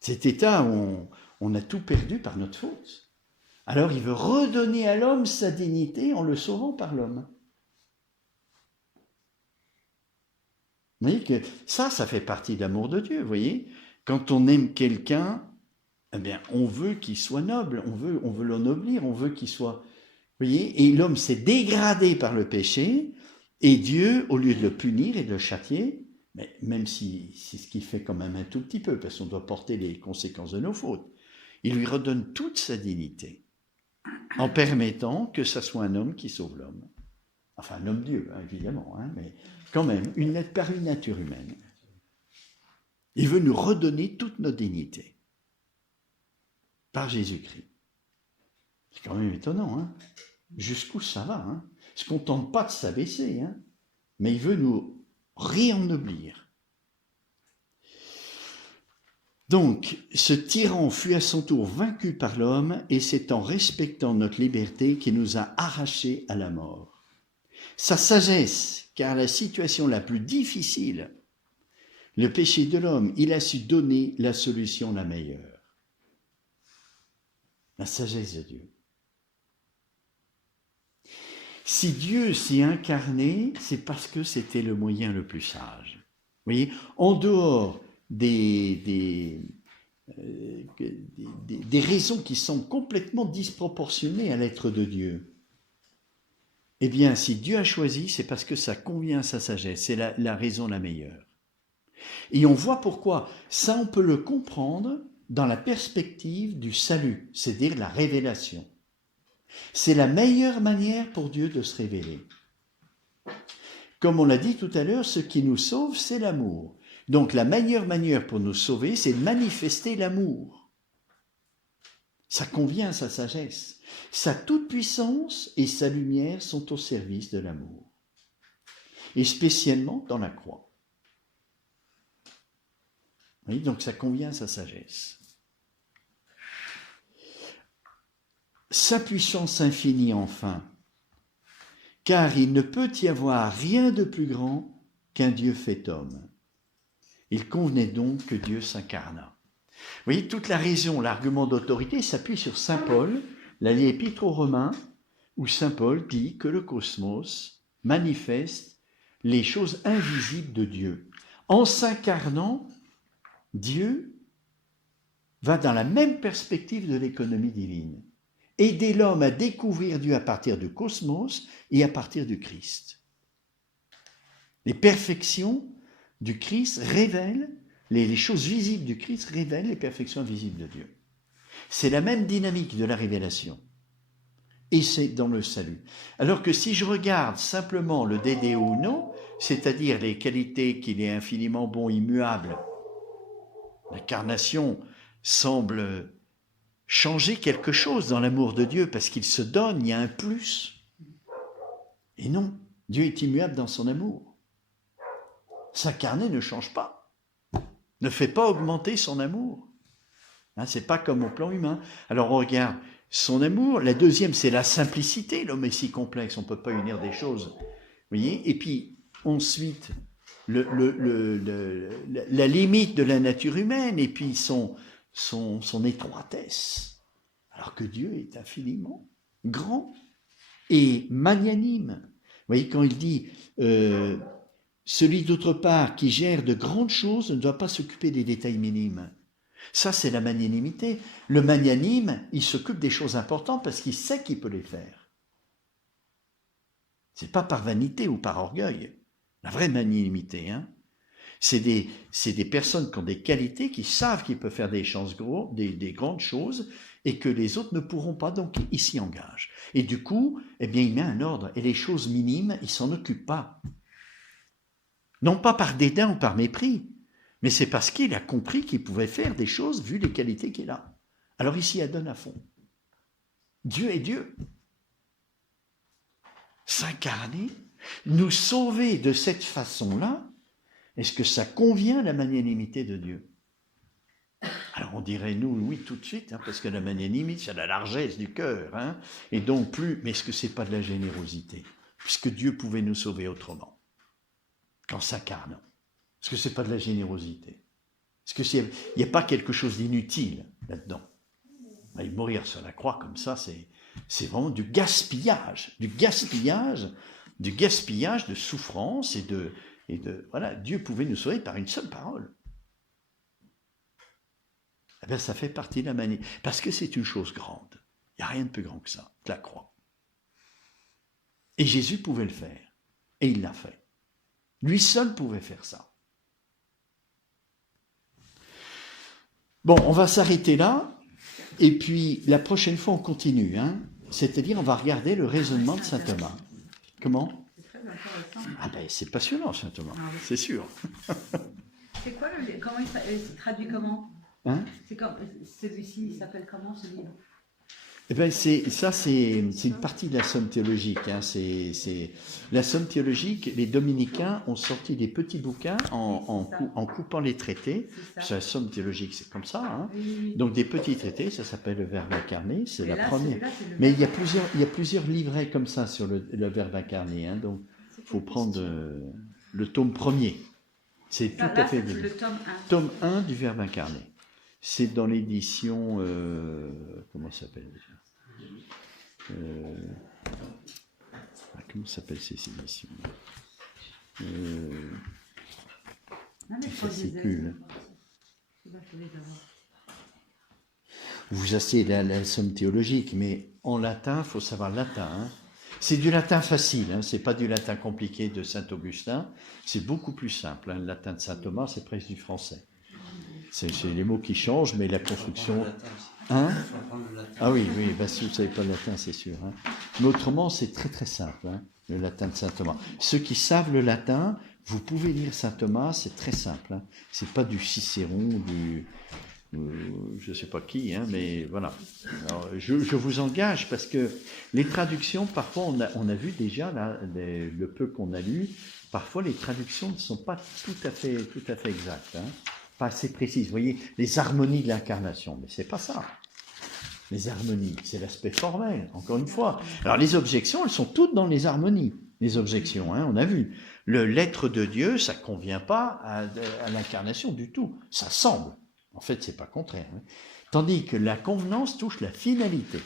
Cet état où on a tout perdu par notre faute. Alors il veut redonner à l'homme sa dignité en le sauvant par l'homme. Vous voyez que ça fait partie de l'amour de Dieu, vous voyez. Quand on aime quelqu'un, eh bien, on veut qu'il soit noble, on veut l'ennoblir, on veut qu'il soit... Vous voyez, et l'homme s'est dégradé par le péché, et Dieu, au lieu de le punir et de le châtier, mais même si c'est ce qu'il fait quand même un tout petit peu, parce qu'on doit porter les conséquences de nos fautes, il lui redonne toute sa dignité, en permettant que ça soit un homme qui sauve l'homme. Enfin, un homme-dieu, hein, évidemment, hein, mais quand même, par une nature humaine. Il veut nous redonner toute notre dignité, par Jésus-Christ. C'est quand même étonnant, hein. Jusqu'où ça va, hein. Il ne se contente pas de s'abaisser, hein, mais il veut nous réennoblir. Donc, ce tyran fut à son tour vaincu par l'homme, et c'est en respectant notre liberté qu'il nous a arrachés à la mort. Sa sagesse, car la situation la plus difficile, le péché de l'homme, il a su donner la solution la meilleure. La sagesse de Dieu. Si Dieu s'y incarné, c'est parce que c'était le moyen le plus sage. Vous voyez, en dehors des des raisons qui sont complètement disproportionnées à l'être de Dieu. Eh bien, si Dieu a choisi, c'est parce que ça convient à sa sagesse, c'est la raison la meilleure. Et on voit pourquoi. Ça, on peut le comprendre dans la perspective du salut, c'est-à-dire la révélation. C'est la meilleure manière pour Dieu de se révéler. Comme on l'a dit tout à l'heure, ce qui nous sauve, c'est l'amour. Donc la meilleure manière pour nous sauver, c'est de manifester l'amour. Ça convient à sa sagesse. Sa toute-puissance et sa lumière sont au service de l'amour. Et spécialement dans la croix. Oui, donc ça convient à sa sagesse. Sa puissance infinie enfin, car il ne peut y avoir rien de plus grand qu'un Dieu fait homme. Il convenait donc que Dieu s'incarna. Vous voyez, toute la raison, l'argument d'autorité s'appuie sur saint Paul, l'épître aux Romains, où saint Paul dit que le cosmos manifeste les choses invisibles de Dieu. En s'incarnant, Dieu va dans la même perspective de l'économie divine. Aider l'homme à découvrir Dieu à partir du cosmos et à partir du Christ. Les perfections du Christ révèlent, les choses visibles du Christ révèlent les perfections invisibles de Dieu. C'est la même dynamique de la révélation. Et c'est dans le salut. Alors que si je regarde simplement le de Deo uno, c'est-à-dire les qualités qu'il est infiniment bon, immuable, l'incarnation semble changer quelque chose dans l'amour de Dieu parce qu'il se donne, il y a un plus. Et non, Dieu est immuable dans son amour. S'incarner ne change pas, ne fait pas augmenter son amour. Hein, c'est pas comme au plan humain. Alors on regarde son amour. La deuxième, c'est la simplicité. L'homme est si complexe, on ne peut pas unir des choses. Vous voyez. Et puis ensuite, la limite de la nature humaine et puis son étroitesse. Alors que Dieu est infiniment grand et magnanime. Vous voyez, quand il dit celui d'autre part qui gère de grandes choses ne doit pas s'occuper des détails minimes. Ça, c'est la magnanimité. Le magnanime, il s'occupe des choses importantes parce qu'il sait qu'il peut les faire. C'est pas par vanité ou par orgueil. La vraie magnanimité, hein. C'est des personnes qui ont des qualités, qui savent qu'ils peuvent faire des grandes choses et que les autres ne pourront pas, donc ils s'y engagent. Et du coup, eh bien, il met un ordre. Et les choses minimes, il s'en occupe pas. Non pas par dédain ou par mépris, mais c'est parce qu'il a compris qu'il pouvait faire des choses vu les qualités qu'il a. Alors il s'y adonne à fond. Dieu est Dieu. S'incarner, nous sauver de cette façon-là, est-ce que ça convient à la magnanimité de Dieu? Alors on dirait nous, oui, tout de suite, hein, parce que la magnanimité, c'est la largesse du cœur, hein, et donc plus, mais est-ce que c'est pas de la générosité? Puisque Dieu pouvait nous sauver autrement, qu'en s'incarnant. Est-ce que c'est pas de la générosité? Est-ce qu'il n'y a pas quelque chose d'inutile là-dedans? Mourir sur la croix comme ça, c'est vraiment du gaspillage de souffrance et de voilà, Dieu pouvait nous sauver par une seule parole. Eh bien, ça fait partie de la manière, parce que c'est une chose grande. Il n'y a rien de plus grand que ça, que la croix. Et Jésus pouvait le faire, et il l'a fait. Lui seul pouvait faire ça. Bon, on va s'arrêter là, et puis la prochaine fois on continue, hein. C'est-à-dire on va regarder le raisonnement de saint Thomas. Comment? C'est très intéressant. Ah ben c'est passionnant saint Thomas, c'est sûr. C'est quoi comment il traduit comment? Hein? C'est comme celui-ci, il s'appelle comment ce livre? Eh ben c'est une partie de la somme théologique. Hein. C'est la somme théologique. Les dominicains ont sorti des petits bouquins en coupant les traités. C'est la somme théologique, c'est comme ça. Hein. Oui. Donc des petits traités, ça s'appelle le Verbe incarné. C'est la là, première. Mais il y a plusieurs livrets comme ça sur le Verbe incarné. Hein. Donc il faut prendre le tome premier. C'est tout à fait le tome 1. Tome 1 du Verbe incarné. C'est dans l'édition, comment ça s'appelle déjà? Comment s'appellent ces éditions? Non, mais fascicule. vous asseyez la somme théologique, mais en latin, il faut savoir le latin. Hein. C'est du latin facile, hein, c'est pas du latin compliqué de saint Augustin, c'est beaucoup plus simple. Hein. Le latin de saint Thomas, c'est presque du français. C'est les mots qui changent, mais la construction... Hein? Ah oui, bah, si vous ne savez pas le latin, c'est sûr. Hein. Mais autrement, c'est très très simple, hein, le latin de saint Thomas. Ceux qui savent le latin, vous pouvez lire saint Thomas, c'est très simple. Hein. C'est pas du Cicéron, je ne sais pas qui, hein, mais voilà. Alors, je vous engage parce que les traductions, parfois, on a vu déjà là, le peu qu'on a lu, parfois les traductions ne sont pas tout à fait exactes, hein, pas assez précises. Vous voyez, les harmonies de l'incarnation, mais c'est pas ça. Les harmonies, c'est l'aspect formel, encore une fois. Alors les objections, elles sont toutes dans les harmonies. Les objections, hein, on a vu. Le l'être de Dieu, ça convient pas à l'incarnation du tout. Ça semble. En fait, c'est pas contraire. Hein. Tandis que la convenance touche la finalité.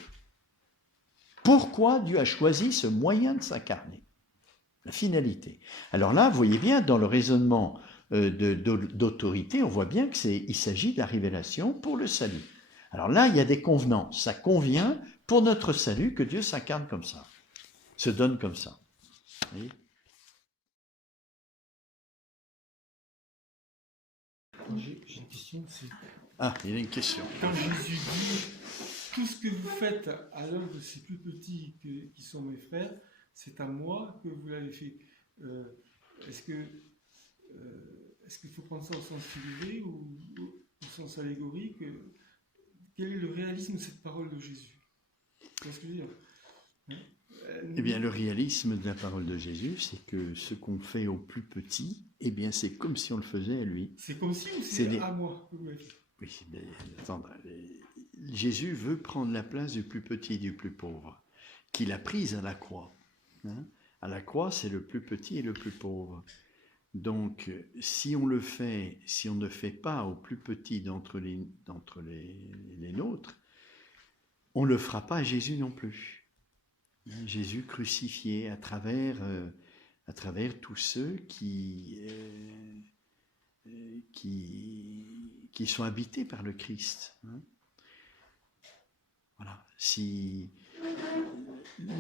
Pourquoi Dieu a choisi ce moyen de s'incarner? La finalité. Alors là, vous voyez bien, dans le raisonnement d'autorité, on voit bien qu'il s'agit de la révélation pour le salut. Alors là, il y a des convenances. Ça convient pour notre salut que Dieu s'incarne comme ça, se donne comme ça. Vous voyez ? J'ai une question. Ah, il y a une question. Quand Jésus dit tout ce que vous faites à l'un de ces plus petits qui sont mes frères, c'est à moi que vous l'avez fait. Est-ce qu'il faut prendre ça au sens figuré ou au sens allégorique? Quel est le réalisme de cette parole de Jésus? C'est ce que je veux dire. Eh bien, le réalisme de la parole de Jésus, c'est que ce qu'on fait au plus petit, eh bien, c'est comme si on le faisait à lui. C'est comme si ou c'est à moi que vous l'avez fait? Oui, mais attends, Jésus veut prendre la place du plus petit et du plus pauvre, qu'il a prise à la croix. Hein? À la croix, c'est le plus petit et le plus pauvre. Donc, si on le fait, si on ne fait pas au plus petit d'entre les nôtres, on ne le fera pas à Jésus non plus. Jésus crucifié à travers tous ceux qui sont habités par le Christ. Hein. Voilà. Si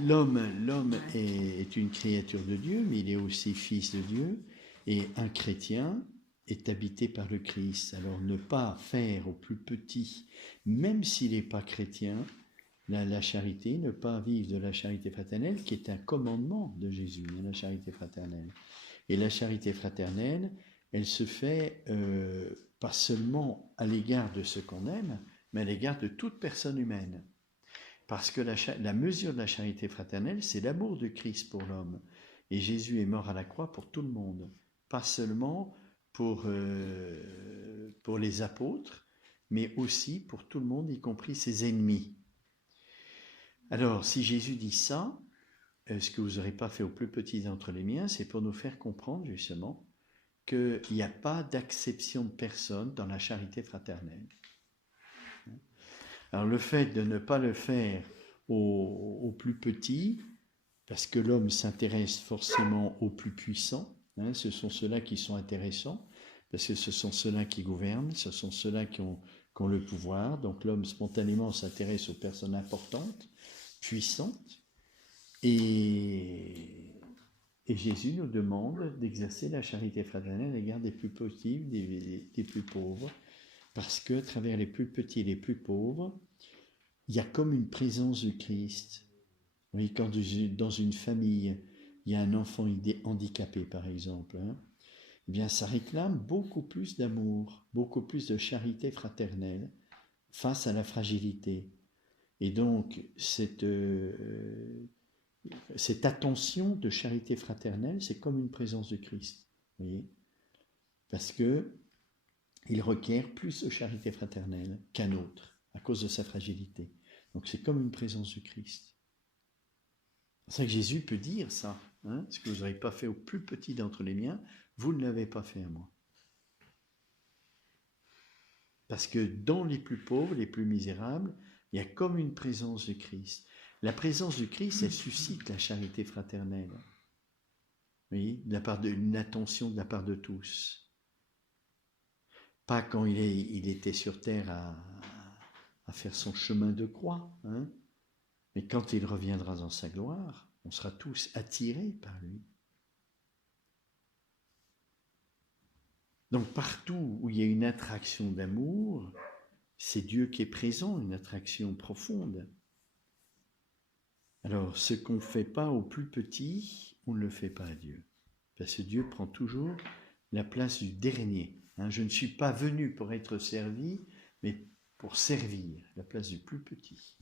l'homme est une créature de Dieu, mais il est aussi fils de Dieu, et un chrétien est habité par le Christ. Alors ne pas faire au plus petit, même s'il n'est pas chrétien, la charité, ne pas vivre de la charité fraternelle, qui est un commandement de Jésus, la charité fraternelle. Et la charité fraternelle, elle se fait pas seulement à l'égard de ceux qu'on aime, mais à l'égard de toute personne humaine. Parce que la mesure de la charité fraternelle, c'est l'amour de Christ pour l'homme. Et Jésus est mort à la croix pour tout le monde, pas seulement pour les apôtres, mais aussi pour tout le monde, y compris ses ennemis. Alors, si Jésus dit ça, ce que vous n'aurez pas fait au plus petit d'entre les miens, c'est pour nous faire comprendre justement qu'il n'y a pas d'acception de personne dans la charité fraternelle. Alors, le fait de ne pas le faire au plus petit, parce que l'homme s'intéresse forcément aux plus puissants, hein, ce sont ceux-là qui sont intéressants, parce que ce sont ceux-là qui gouvernent, ce sont ceux-là qui ont le pouvoir, donc l'homme spontanément s'intéresse aux personnes importantes, puissante, et Jésus nous demande d'exercer la charité fraternelle à l'égard des plus petits, des plus pauvres, parce que à travers les plus petits et les plus pauvres, il y a comme une présence du Christ. Vous voyez, quand dans une famille, il y a un enfant handicapé, par exemple, hein, eh bien, ça réclame beaucoup plus d'amour, beaucoup plus de charité fraternelle face à la fragilité. Et donc, cette attention de charité fraternelle, c'est comme une présence de Christ, vous voyez, parce qu'il requiert plus de charité fraternelle qu'un autre, à cause de sa fragilité. Donc, c'est comme une présence du Christ. C'est ça que Jésus peut dire ça, hein, ce que vous n'aurez pas fait au plus petit d'entre les miens, vous ne l'avez pas fait à moi. Parce que dans les plus pauvres, les plus misérables, il y a comme une présence du Christ. La présence du Christ, elle suscite la charité fraternelle. Oui, une attention de la part de tous. Pas quand il était sur terre à faire son chemin de croix. Hein. Mais quand il reviendra dans sa gloire, on sera tous attirés par lui. Donc partout où il y a une attraction d'amour, c'est Dieu qui est présent, une attraction profonde. Alors, ce qu'on ne fait pas au plus petit, on ne le fait pas à Dieu. Parce que Dieu prend toujours la place du dernier. Hein, je ne suis pas venu pour être servi, mais pour servir, la place du plus petit.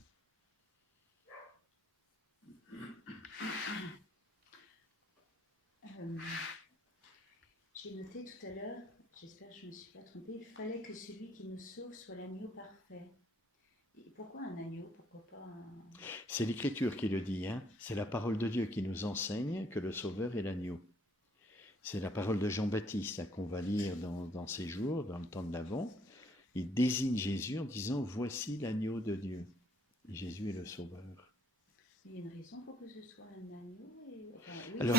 J'ai noté tout à l'heure, j'espère que je ne me suis pas trompée, il fallait que celui qui nous sauve soit l'agneau parfait. Et pourquoi un agneau? Pourquoi pas un... C'est l'Écriture qui le dit, hein. C'est la parole de Dieu qui nous enseigne que le Sauveur est l'agneau. C'est la parole de Jean-Baptiste hein, qu'on va lire dans ces jours, dans le temps de l'Avent. Il désigne Jésus en disant « Voici l'agneau de Dieu ». Jésus est le Sauveur. Il y a une raison pour que ce soit un agneau oui, alors,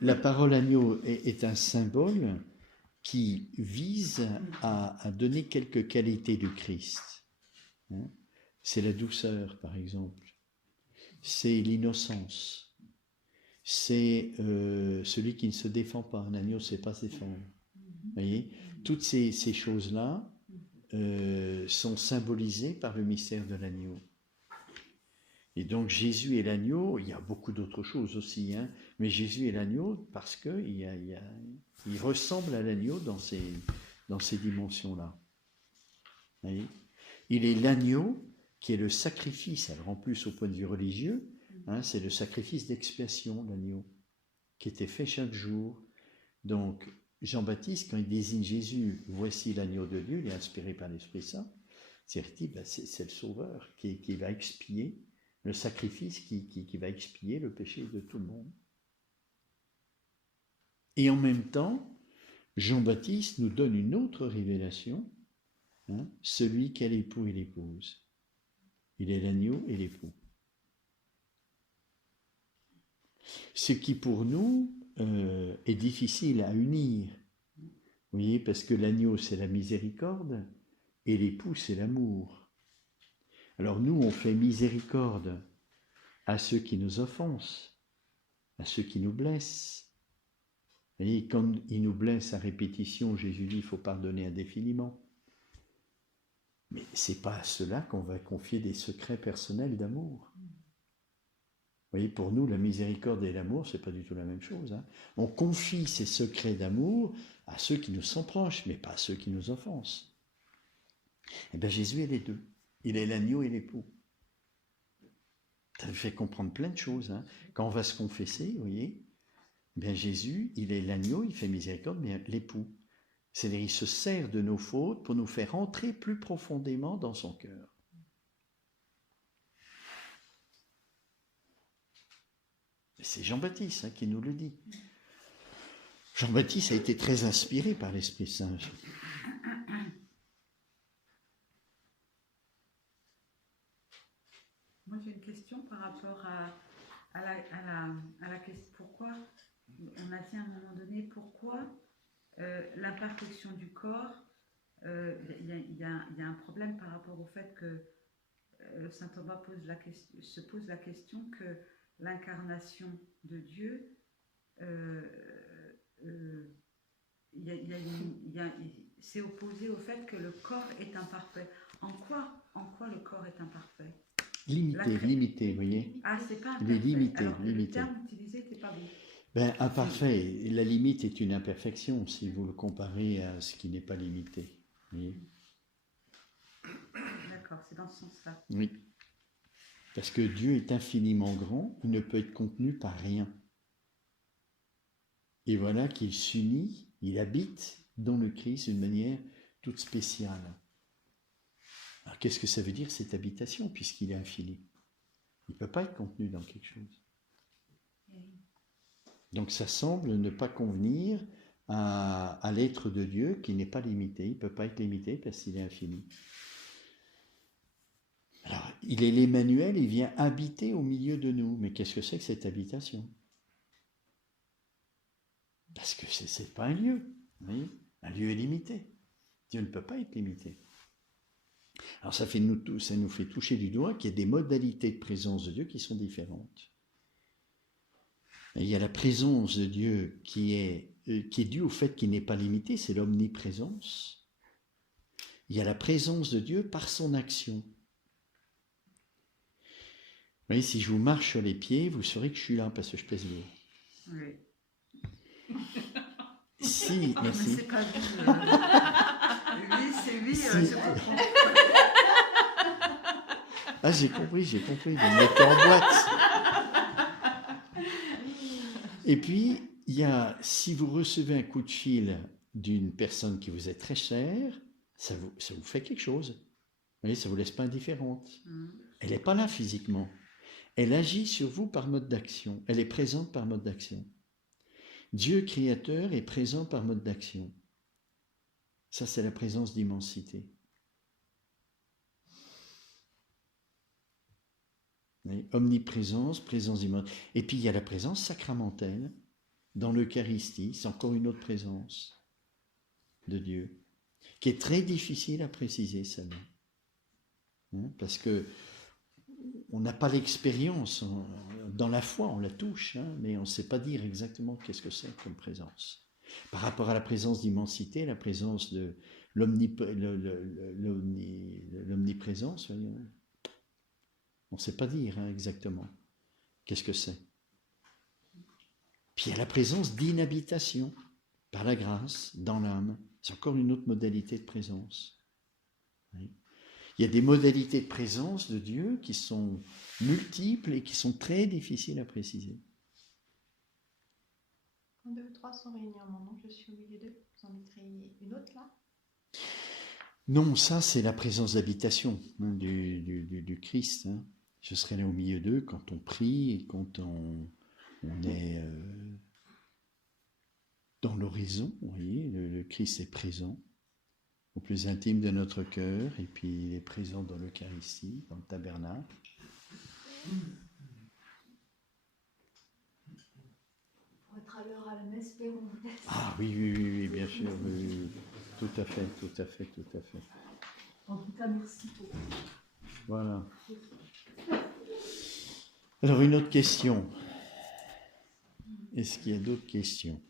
la parole agneau est un symbole qui vise à donner quelques qualités du Christ. Hein. C'est la douceur, par exemple. C'est l'innocence. C'est celui qui ne se défend pas. Un agneau ne sait pas se défendre. Vous voyez, toutes ces choses-là sont symbolisées par le mystère de l'agneau. Et donc Jésus est l'agneau, il y a beaucoup d'autres choses aussi, hein, mais Jésus est l'agneau parce qu'il ressemble à l'agneau dans ces dimensions-là. Vous voyez, il est l'agneau qui est le sacrifice, alors en plus au point de vue religieux, hein, c'est le sacrifice d'expiation, l'agneau, qui était fait chaque jour. Donc Jean-Baptiste, quand il désigne Jésus, voici l'agneau de Dieu, il est inspiré par l'Esprit Saint, c'est le Sauveur qui va expier, le sacrifice qui va expier le péché de tout le monde. Et en même temps, Jean-Baptiste nous donne une autre révélation, hein, celui qu'est l'époux et l'épouse. Il est l'agneau et l'époux. Ce qui pour nous est difficile à unir. Vous voyez, parce que l'agneau c'est la miséricorde et l'époux c'est l'amour. Alors nous on fait miséricorde à ceux qui nous offensent, à ceux qui nous blessent. Vous voyez, quand ils nous blessent à répétition, Jésus dit il faut pardonner indéfiniment. Mais ce n'est pas à cela qu'on va confier des secrets personnels d'amour. Vous voyez, pour nous, la miséricorde et l'amour, ce n'est pas du tout la même chose. Hein. On confie ces secrets d'amour à ceux qui nous sont proches, mais pas à ceux qui nous offensent. Eh bien, Jésus est les deux. Il est l'agneau et l'époux. Ça nous fait comprendre plein de choses. Hein. Quand on va se confesser, vous voyez, eh bien, Jésus, il est l'agneau, il fait miséricorde, mais l'époux. C'est-à-dire, il se sert de nos fautes pour nous faire entrer plus profondément dans son cœur. C'est Jean-Baptiste hein, qui nous le dit. Jean-Baptiste a été très inspiré par l'Esprit Saint. Moi, j'ai une question par rapport à la question. Pourquoi, on a dit à un moment donné, pourquoi l'imperfection du corps, il y a un problème par rapport au fait que saint Thomas se pose la question que l'incarnation de Dieu, c'est opposé au fait que le corps est imparfait. En quoi le corps est imparfait? Limité, vous voyez. Ah, c'est pas Il est imparfait. limité, Alors, limité. le terme utilisé n'était pas bon. Ben, imparfait, la limite est une imperfection si vous le comparez à ce qui n'est pas limité. Vous voyez. D'accord, c'est dans ce sens-là. Oui. Parce que Dieu est infiniment grand, il ne peut être contenu par rien. Et voilà qu'il s'unit, il habite dans le Christ d'une manière toute spéciale. Alors qu'est-ce que ça veut dire cette habitation, puisqu'il est infini? Il ne peut pas être contenu dans quelque chose. Donc ça semble ne pas convenir à l'être de Dieu qui n'est pas limité. Il ne peut pas être limité parce qu'il est infini. Alors, il est l'Emmanuel, il vient habiter au milieu de nous. Mais qu'est-ce que c'est que cette habitation? Parce que ce n'est pas un lieu. Vous voyez, un lieu est limité. Dieu ne peut pas être limité. Alors ça nous fait toucher du doigt qu'il y a des modalités de présence de Dieu qui sont différentes. Et il y a la présence de Dieu qui est due au fait qu'il n'est pas limité, c'est l'omniprésence. Il y a la présence de Dieu par son action. Vous voyez, si je vous marche sur les pieds, vous saurez que je suis là parce que je pèse lourd. Oui. Si, Mais merci. c'est pas lui. Lui, c'est lui, Si. je comprends. Ah, j'ai compris, vous me mettez en boîte. Et puis, il y a, si vous recevez un coup de fil d'une personne qui vous est très chère, ça vous fait quelque chose. Vous voyez, ça ne vous laisse pas indifférente. Elle n'est pas là physiquement. Elle agit sur vous par mode d'action. Elle est présente par mode d'action. Dieu créateur est présent par mode d'action. Ça, c'est la présence d'immensité. Omniprésence, présence d'immensité. Et puis, il y a la présence sacramentelle dans l'Eucharistie. C'est encore une autre présence de Dieu, qui est très difficile à préciser, celle-là. Parce que on n'a pas l'expérience. Dans la foi, on la touche, mais on ne sait pas dire exactement qu'est-ce que c'est comme présence. Par rapport à la présence d'immensité, la présence de l'omniprésence, on ne sait pas dire exactement qu'est-ce que c'est. Puis il y a la présence d'inhabitation, par la grâce, dans l'âme. C'est encore une autre modalité de présence. Oui. Il y a des modalités de présence de Dieu qui sont multiples et qui sont très difficiles à préciser. Quand 2 ou 3 sont réunis en mon nom, je suis au milieu d'eux. Vous en mettrez une autre là? Non, ça c'est la présence d'habitation du Christ. Je serai là au milieu d'eux quand on prie et quand on est dans l'horizon. Vous voyez, le Christ est présent au plus intime de notre cœur, et puis il est présent dans l'Eucharistie, dans le tabernacle. Pour être à l'heure à la messe, Pérou. Ah oui, bien sûr, oui. Tout à fait. En tout cas, merci pour. Voilà. Alors, une autre question. Est-ce qu'il y a d'autres questions?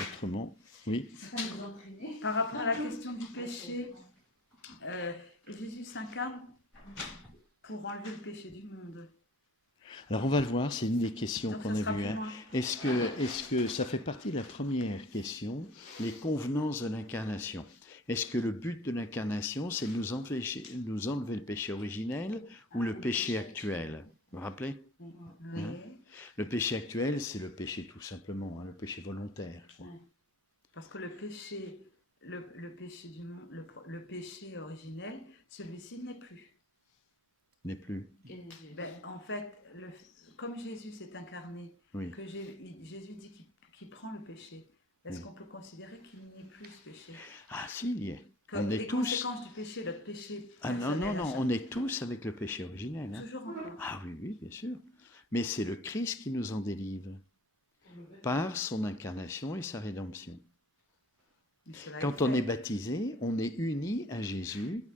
Autrement, oui. Par rapport à la question du péché, Jésus s'incarne pour enlever le péché du monde. Alors, on va le voir, c'est une des questions Donc, qu'on ça a sera vues. plus loin. Est-ce que ça fait partie de la première question, les convenances de l'incarnation? Est-ce que le but de l'incarnation, c'est de nous enlever le péché originel ou le péché actuel? Vous vous rappelez? Oui. Le péché actuel, c'est le péché tout simplement, le péché volontaire. Parce que le péché du monde, le péché originel, celui-ci n'est plus. N'est plus. En fait, comme Jésus s'est incarné, Oui. que Jésus dit qu'il prend le péché, est-ce Oui. qu'on peut considérer qu'il n'y ait plus ce péché? Ah si, il y est. Que On est les tous. conséquences du péché, notre péché. Ah non, personnel, on est tous avec le péché originel. Toujours encore. Ah oui, bien sûr. Mais c'est le Christ qui nous en délivre par son incarnation et sa rédemption. Quand on est baptisé, on est uni à Jésus,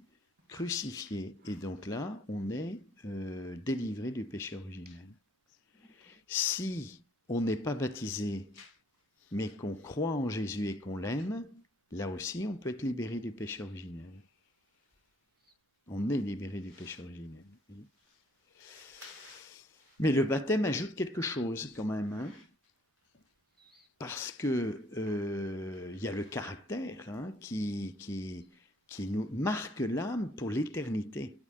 crucifié. Et donc là, on est délivré du péché originel. Si on n'est pas baptisé, mais qu'on croit en Jésus et qu'on l'aime, là aussi, on peut être libéré du péché originel. On est libéré du péché originel. Mais le baptême ajoute quelque chose quand même, parce que y a le caractère qui nous marque l'âme pour l'éternité.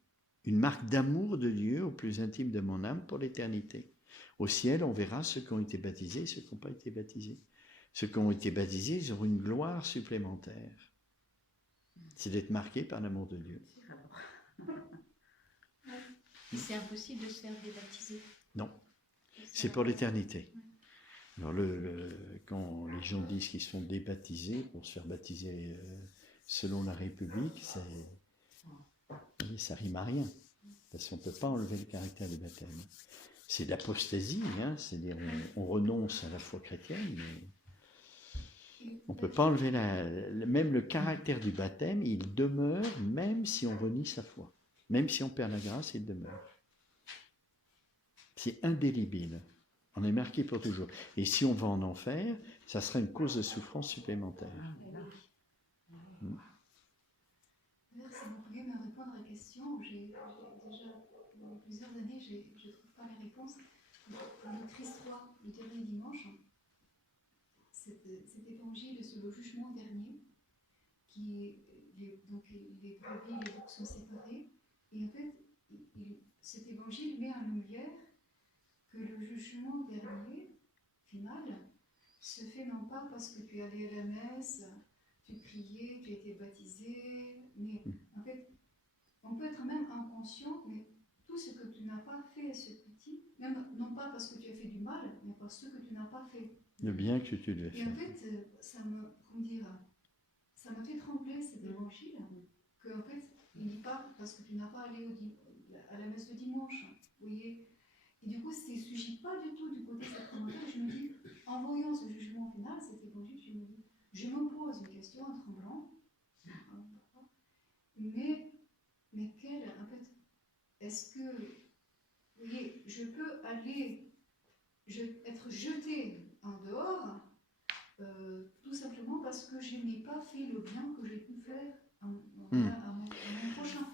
Une marque d'amour de Dieu au plus intime de mon âme pour l'éternité. Au ciel, on verra ceux qui ont été baptisés et ceux qui n'ont pas été baptisés. Ceux qui ont été baptisés, ils auront une gloire supplémentaire. C'est d'être marqués par l'amour de Dieu. C'est impossible de se faire débaptiser. Non, c'est pour l'éternité. Alors quand les gens disent qu'ils se font débaptiser pour se faire baptiser selon la République, ça rime à rien. Parce qu'on ne peut pas enlever le caractère du baptême. C'est de l'apostasie, c'est-à-dire on renonce à la foi chrétienne, mais on ne ne peut pas enlever même le caractère du baptême, il demeure même si on renie sa foi. Même si on perd la grâce, il demeure. C'est indélébile. On est marqué pour toujours. Et si on va en enfer, ça sera une cause de souffrance supplémentaire. Ça m'a permis de me répondre à la question. J'ai déjà, pendant plusieurs années, je ne trouve pas les réponses. Dans le Christ roi, le dernier dimanche, cet évangile sur le jugement dernier, donc les brebis et les boucs sont séparés. Et en fait, cet évangile met en lumière que le jugement dernier, final, se fait non pas parce que tu es allé à la messe, tu priais, tu étais baptisé, mais en fait, on peut être même inconscient, mais tout ce que tu n'as pas fait, ce petit, même non pas parce que tu as fait du mal, mais parce que tu n'as pas fait. Le bien que tu devais Et faire. en fait, ça me fait trembler cet évangile, qu'en fait, il ne dit pas parce que tu n'as pas allé à la messe de dimanche, vous voyez. Et du coup, ça ne surgit pas du tout du côté sacramental. Je me dis, en voyant ce jugement final, cet évangile, je me pose une question en tremblant. Mais en fait, est-ce que, vous voyez, je peux être jeté en dehors, tout simplement parce que je n'ai pas fait le bien que j'ai pu faire à mon prochain.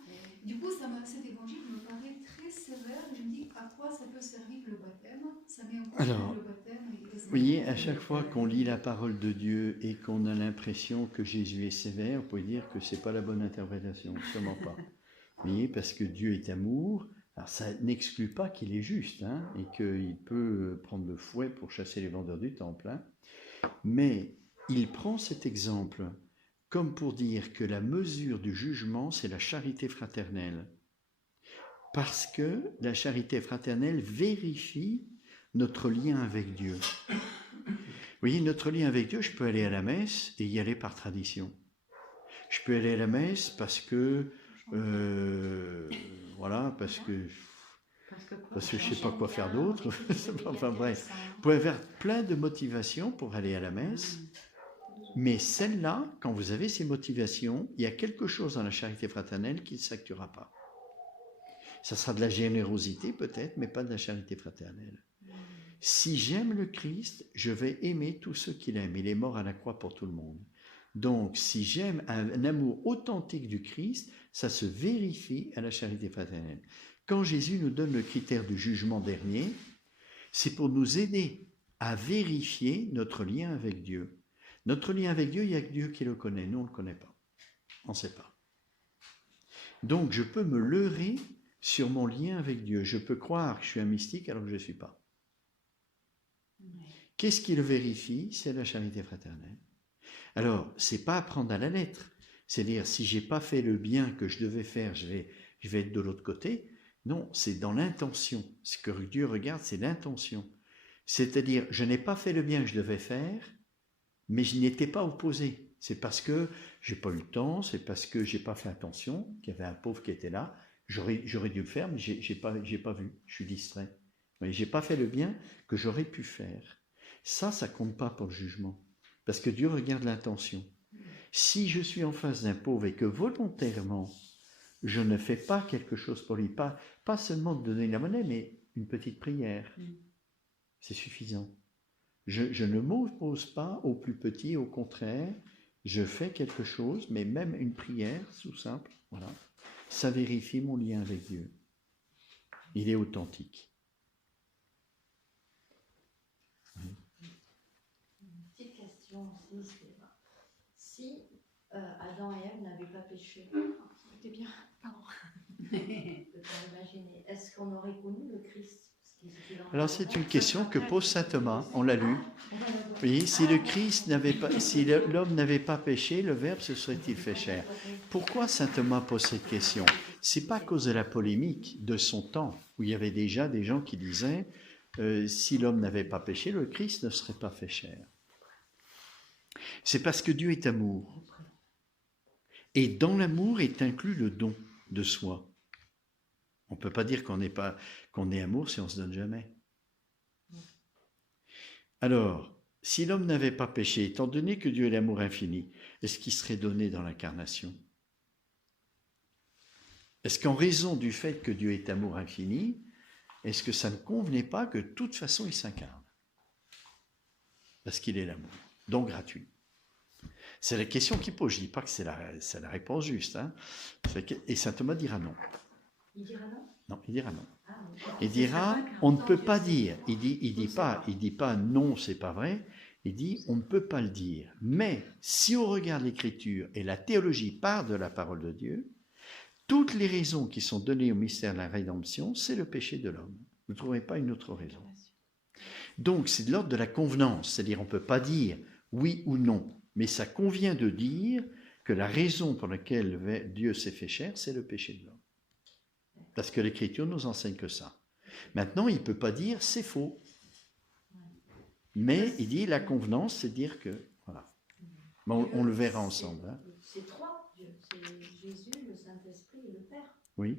Du coup, cet évangile me paraît très sévère. Je me dis, à quoi ça peut servir le baptême? Ça met en cause le bâtème. Vous voyez, à chaque fois qu'on lit la parole de Dieu et qu'on a l'impression que Jésus est sévère, vous pouvez dire que ce n'est pas la bonne interprétation, sûrement pas. Vous voyez, parce que Dieu est amour, alors ça n'exclut pas qu'il est juste, hein, et qu'il peut prendre le fouet pour chasser les vendeurs du temple. Hein. Mais il prend cet exemple comme pour dire que la mesure du jugement, c'est la charité fraternelle. Parce que la charité fraternelle vérifie notre lien avec Dieu. Vous voyez, notre lien avec Dieu, je peux aller à la messe et y aller par tradition. Je peux aller à la messe parce que, parce que je ne sais pas quoi faire d'autre. Enfin bref, vous pouvez avoir plein de motivations pour aller à la messe. Mais celle-là, quand vous avez ces motivations, il y a quelque chose dans la charité fraternelle qui ne s'actuera pas. Ça sera de la générosité peut-être, mais pas de la charité fraternelle. Si j'aime le Christ, je vais aimer tous ceux qu'il aime. Il est mort à la croix pour tout le monde. Donc, si j'aime un amour authentique du Christ, ça se vérifie à la charité fraternelle. Quand Jésus nous donne le critère du jugement dernier, c'est pour nous aider à vérifier notre lien avec Dieu. Notre lien avec Dieu, il n'y a que Dieu qui le connaît. Nous, on ne le connaît pas. On ne sait pas. Donc, je peux me leurrer sur mon lien avec Dieu. Je peux croire que je suis un mystique alors que je ne suis pas. Qu'est-ce qui le vérifie? C'est la charité fraternelle. Alors, ce n'est pas à prendre à la lettre. C'est-à-dire, si je n'ai pas fait le bien que je devais faire, je vais être de l'autre côté. Non, c'est dans l'intention. Ce que Dieu regarde, c'est l'intention. C'est-à-dire, je n'ai pas fait le bien que je devais faire, mais je n'y étais pas opposé. C'est parce que je n'ai pas eu le temps, c'est parce que je n'ai pas fait attention, qu'il y avait un pauvre qui était là. J'aurais dû le faire, mais je n'ai pas vu. Je suis distrait. Je n'ai pas fait le bien que j'aurais pu faire. Ça ne compte pas pour le jugement. Parce que Dieu regarde l'intention. Si je suis en face d'un pauvre et que volontairement, je ne fais pas quelque chose pour lui, pas seulement de donner la monnaie, mais une petite prière, c'est suffisant. Je ne m'oppose pas au plus petit, au contraire, je fais quelque chose, mais même une prière, tout simple, voilà, ça vérifie mon lien avec Dieu. Il est authentique. Une petite question aussi, si Adam et Ève n'avaient pas péché, écoutez bien, pardon, je peux pas imaginer, est-ce qu'on aurait connu le Christ? Alors c'est une question que pose saint Thomas, on l'a lu. Oui, si l'homme n'avait pas péché, le Verbe se serait-il fait chair? Pourquoi saint Thomas pose cette question? C'est pas à cause de la polémique de son temps, où il y avait déjà des gens qui disaient si l'homme n'avait pas péché, le Christ ne serait pas fait chair. C'est parce que Dieu est amour. Et dans l'amour est inclus le don de soi. On ne peut pas dire qu'on est amour si on ne se donne jamais. Alors, Si l'homme n'avait pas péché, étant donné que Dieu est l'amour infini, est-ce qu'il serait donné dans l'incarnation? Est-ce qu'en raison du fait que Dieu est amour infini, est-ce que ça ne convenait pas que de toute façon il s'incarne? Parce qu'il est l'amour, donc gratuit. C'est la question qu'il pose. Je ne dis pas que c'est la réponse juste. Hein. Et saint Thomas dira non. Il dira non? Non, il dira non. Ah, oui. Il dira, on ne peut pas dire. Il dit pas non, c'est pas vrai. Il dit, on ne peut pas le dire. Mais si on regarde l'Écriture et la théologie part de la parole de Dieu, toutes les raisons qui sont données au mystère de la rédemption, c'est le péché de l'homme. Vous ne trouverez pas une autre raison. Donc, c'est de l'ordre de la convenance. C'est-à-dire, on ne peut pas dire oui ou non. Mais ça convient de dire que la raison pour laquelle Dieu s'est fait chair, c'est le péché de l'homme. Parce que l'Écriture nous enseigne que ça. Maintenant, il ne peut pas dire c'est faux. Mais il dit la convenance, c'est dire que... Voilà. Bon, on le verra ensemble. Hein. C'est trois dieux. C'est Jésus, le Saint-Esprit et le Père. Oui.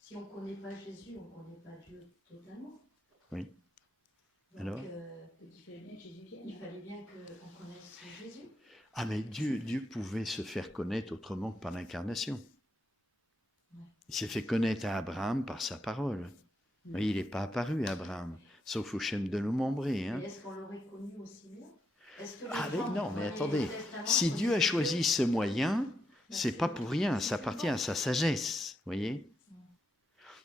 Si on ne connaît pas Jésus, on ne connaît pas Dieu totalement. Oui. Donc, Alors Il fallait bien que Jésus vienne. il fallait bien qu'on connaisse Jésus. Ah, mais Dieu pouvait se faire connaître autrement que par l'incarnation. Il s'est fait connaître à Abraham par sa parole. Oui, il n'est pas apparu à Abraham, sauf au Shem de Nombré. Hein. Mais est-ce qu'on l'aurait connu aussi bien? Ah, mais non, mais attendez. Si Dieu a choisi ce moyen, c'est pas pour rien, ça appartient à sa sagesse. Voyez?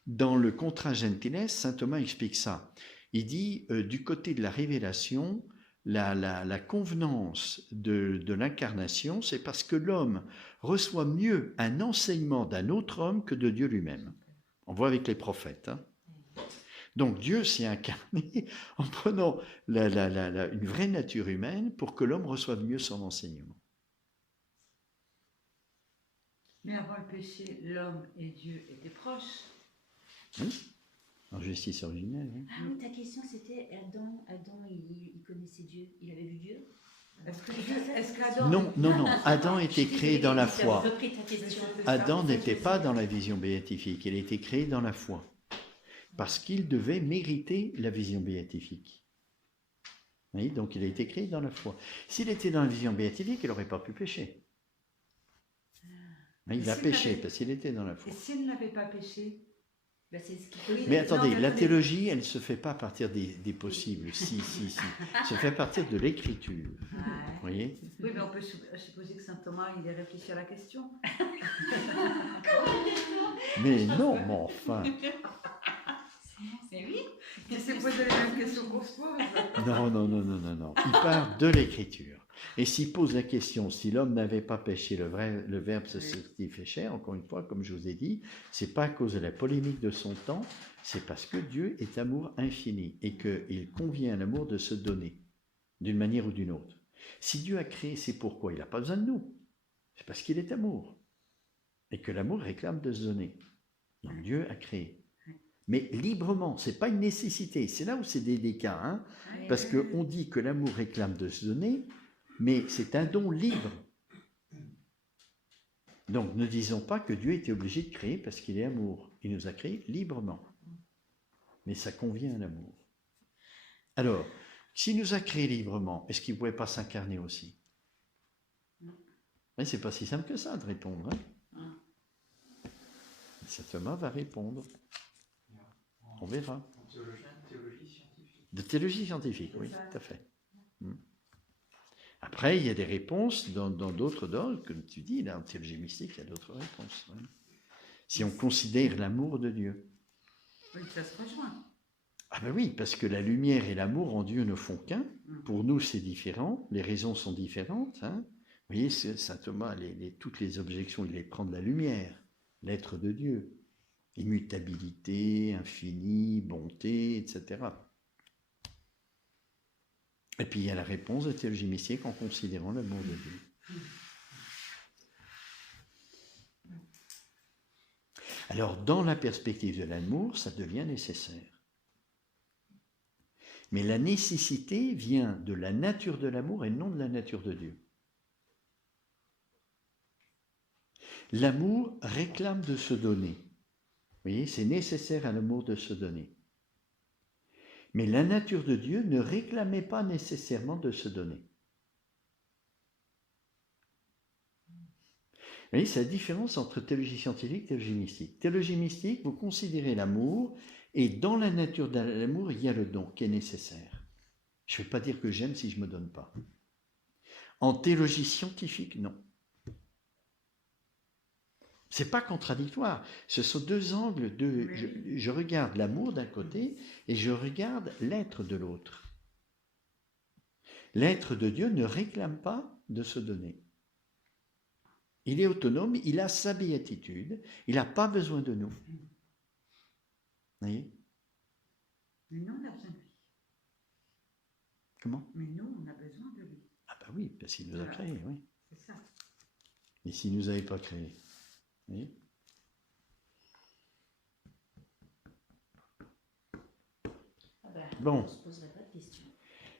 Dans le Contra Gentiles, saint Thomas explique ça. Il dit, du côté de la révélation, la convenance de l'incarnation, c'est parce que l'homme reçoit mieux un enseignement d'un autre homme que de Dieu lui-même. On voit avec les prophètes. Hein. Donc Dieu s'est incarné en prenant une vraie nature humaine pour que l'homme reçoive mieux son enseignement. Mais avant le péché, l'homme et Dieu étaient proches. Oui. En justice originelle. Hein. Ah oui, ta question c'était Adam, il connaissait Dieu, il avait vu Dieu. Est-ce qu'Adam... Non. Adam était créé dans la foi. J'ai repris ta question. Adam n'était pas dans la vision béatifique, il a été créé dans la foi. Parce qu'il devait mériter la vision béatifique. Oui, donc il a été créé dans la foi. S'il était dans la vision béatifique, il n'aurait pas pu pécher. Mais il a péché parce qu'il était dans la foi. Et s'il n'avait pas péché? Ben, c'est ce qu'il faut Mais attendez, la théologie, elle ne se fait pas à partir des possibles. Si. Elle se fait à partir de l'écriture. Ouais. Vous voyez? Oui, mais on peut supposer que saint Thomas, il ait réfléchi à la question. Mais non, mais enfin. Mais oui. Il s'est posé les mêmes questions qu'on se pose. Non. Il part de l'écriture. Et s'il pose la question, si l'homme n'avait pas péché, le Verbe se serait fait chair, encore une fois, comme je vous ai dit, c'est pas à cause de la polémique de son temps, c'est parce que Dieu est amour infini et qu'il convient à l'amour de se donner, d'une manière ou d'une autre. Si Dieu a créé, c'est pourquoi il n'a pas besoin de nous. C'est parce qu'il est amour. Et que l'amour réclame de se donner. Donc Dieu a créé. Mais librement, ce n'est pas une nécessité. C'est là où c'est délicat. Hein, parce qu'on dit que l'amour réclame de se donner, mais c'est un don libre. Donc ne disons pas que Dieu était obligé de créer parce qu'il est amour. Il nous a créés librement. Mais ça convient à l'amour. Alors, s'il nous a créés librement, est-ce qu'il ne pouvait pas s'incarner aussi? Mais ce n'est pas si simple que ça de répondre. Hein. Saint Thomas va répondre. On verra. En théologie scientifique. De théologie scientifique, oui, tout à fait. Après, il y a des réponses dans d'autres dogmes, comme tu dis, là, en théologie mystique, il y a d'autres réponses. Oui. Si on considère l'amour de Dieu. Oui, ça se rejoint. Ah ben oui, parce que la lumière et l'amour en Dieu ne font qu'un. Pour nous, c'est différent. Les raisons sont différentes. Hein. Vous voyez, saint Thomas, toutes les objections, il les prend de la lumière, l'être de Dieu. Immutabilité, infini, bonté, etc. Et puis il y a la réponse de théologie mystique en considérant l'amour de Dieu. Alors, dans la perspective de l'amour, ça devient nécessaire. Mais la nécessité vient de la nature de l'amour et non de la nature de Dieu. L'amour réclame de se donner. Vous voyez, c'est nécessaire à l'amour de se donner. Mais la nature de Dieu ne réclamait pas nécessairement de se donner. Vous voyez, c'est la différence entre théologie scientifique et théologie mystique. Théologie mystique, vous considérez l'amour, et dans la nature de l'amour, il y a le don qui est nécessaire. Je ne vais pas dire que j'aime si je ne me donne pas. En théologie scientifique, non. Ce n'est pas contradictoire. Ce sont deux angles. Je regarde l'amour d'un côté et je regarde l'être de l'autre. L'être de Dieu ne réclame pas de se donner. Il est autonome, il a sa béatitude, il n'a pas besoin de nous. Vous voyez? Mais nous, on a besoin de lui. Comment? Mais nous, on a besoin de lui. Ah bah oui, parce qu'il nous a créés, oui. C'est ça. Et s'il ne nous avait pas créés? Vous voyez? Ah ben, Bon. on ne se poserait pas de questions.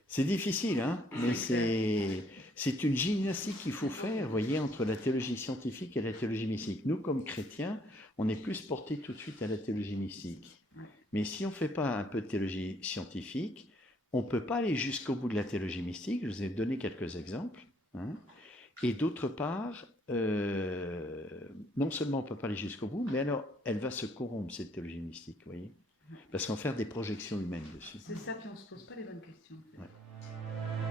C'est difficile, hein, mais c'est une gymnastique qu'il faut faire, vous voyez, entre la théologie scientifique et la théologie mystique. Nous, comme chrétiens, on est plus portés tout de suite à la théologie mystique. Mais si on ne fait pas un peu de théologie scientifique, on ne peut pas aller jusqu'au bout de la théologie mystique. Je vous ai donné quelques exemples. Hein, et d'autre part, non seulement on ne peut pas aller jusqu'au bout, mais alors elle va se corrompre, cette théologie mystique, vous voyez, parce qu'on va faire des projections humaines dessus. C'est ça, puis on ne se pose pas les bonnes questions. En fait. Ouais.